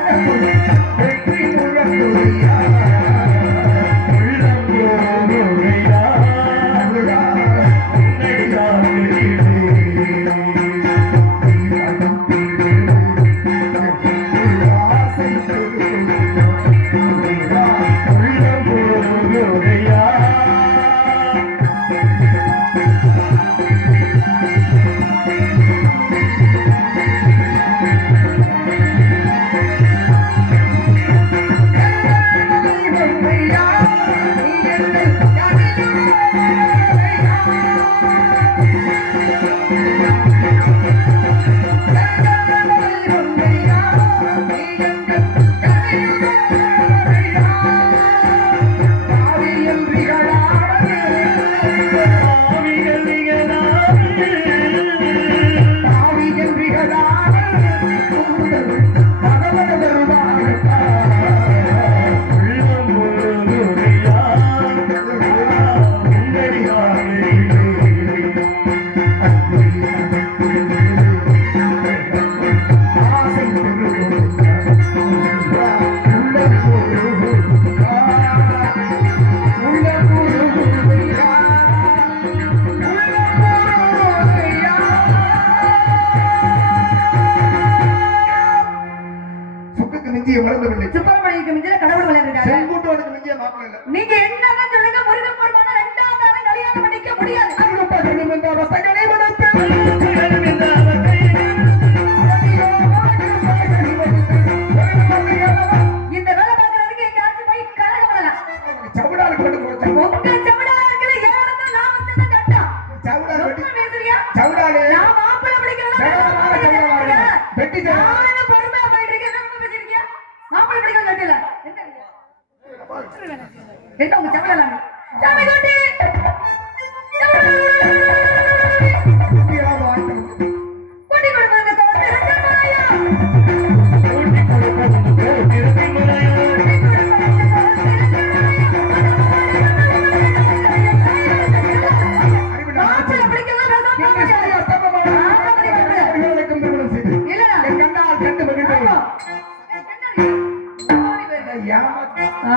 பத்தியா மாப்பிள்ளை இல்ல. நீங்க என்னதான் சொல்லுங்க முருகன் பெருமான ரெண்டாவது ஆளை கல்யாணம் பண்ணிக்க முடியாது. அருகப்பா கண்ணும் இந்த ரசங்களை வளர்த்து இந்த வேலை பார்க்கறதுக்கு எங்கேயாச்சும் போய் கலகம் பண்ணலாம். சவுடால போட்டு போச்சு. உங்க செவிடால இருக்கிற ஏழத்தை நான் வச்சது கட்டா. சவுடால ரொம்ப வெட்டி பேசுறியா? சவுடாலே நான் மாப்பிள்ளை பிடிக்கிறதா வெட்டி நானும் பொறுமையா போயிட்டு இருக்கேன். ரொம்ப பேசிருக்கியா? மாப்பிள்ளை பிடிக்கிறது கட்டல. என்ன உங்க செவிடால? சாமி குட்டி. குட்டி கொடுப்பது கோட்டை மாயா. மாப்பிள்ளை பிடிக்கிறதா இல்லடா. கண்டால் கண்டு மகிழ்ந்து ஆமா. என் கண்ணாடி. ஓடி போயிருக்க. ஏமா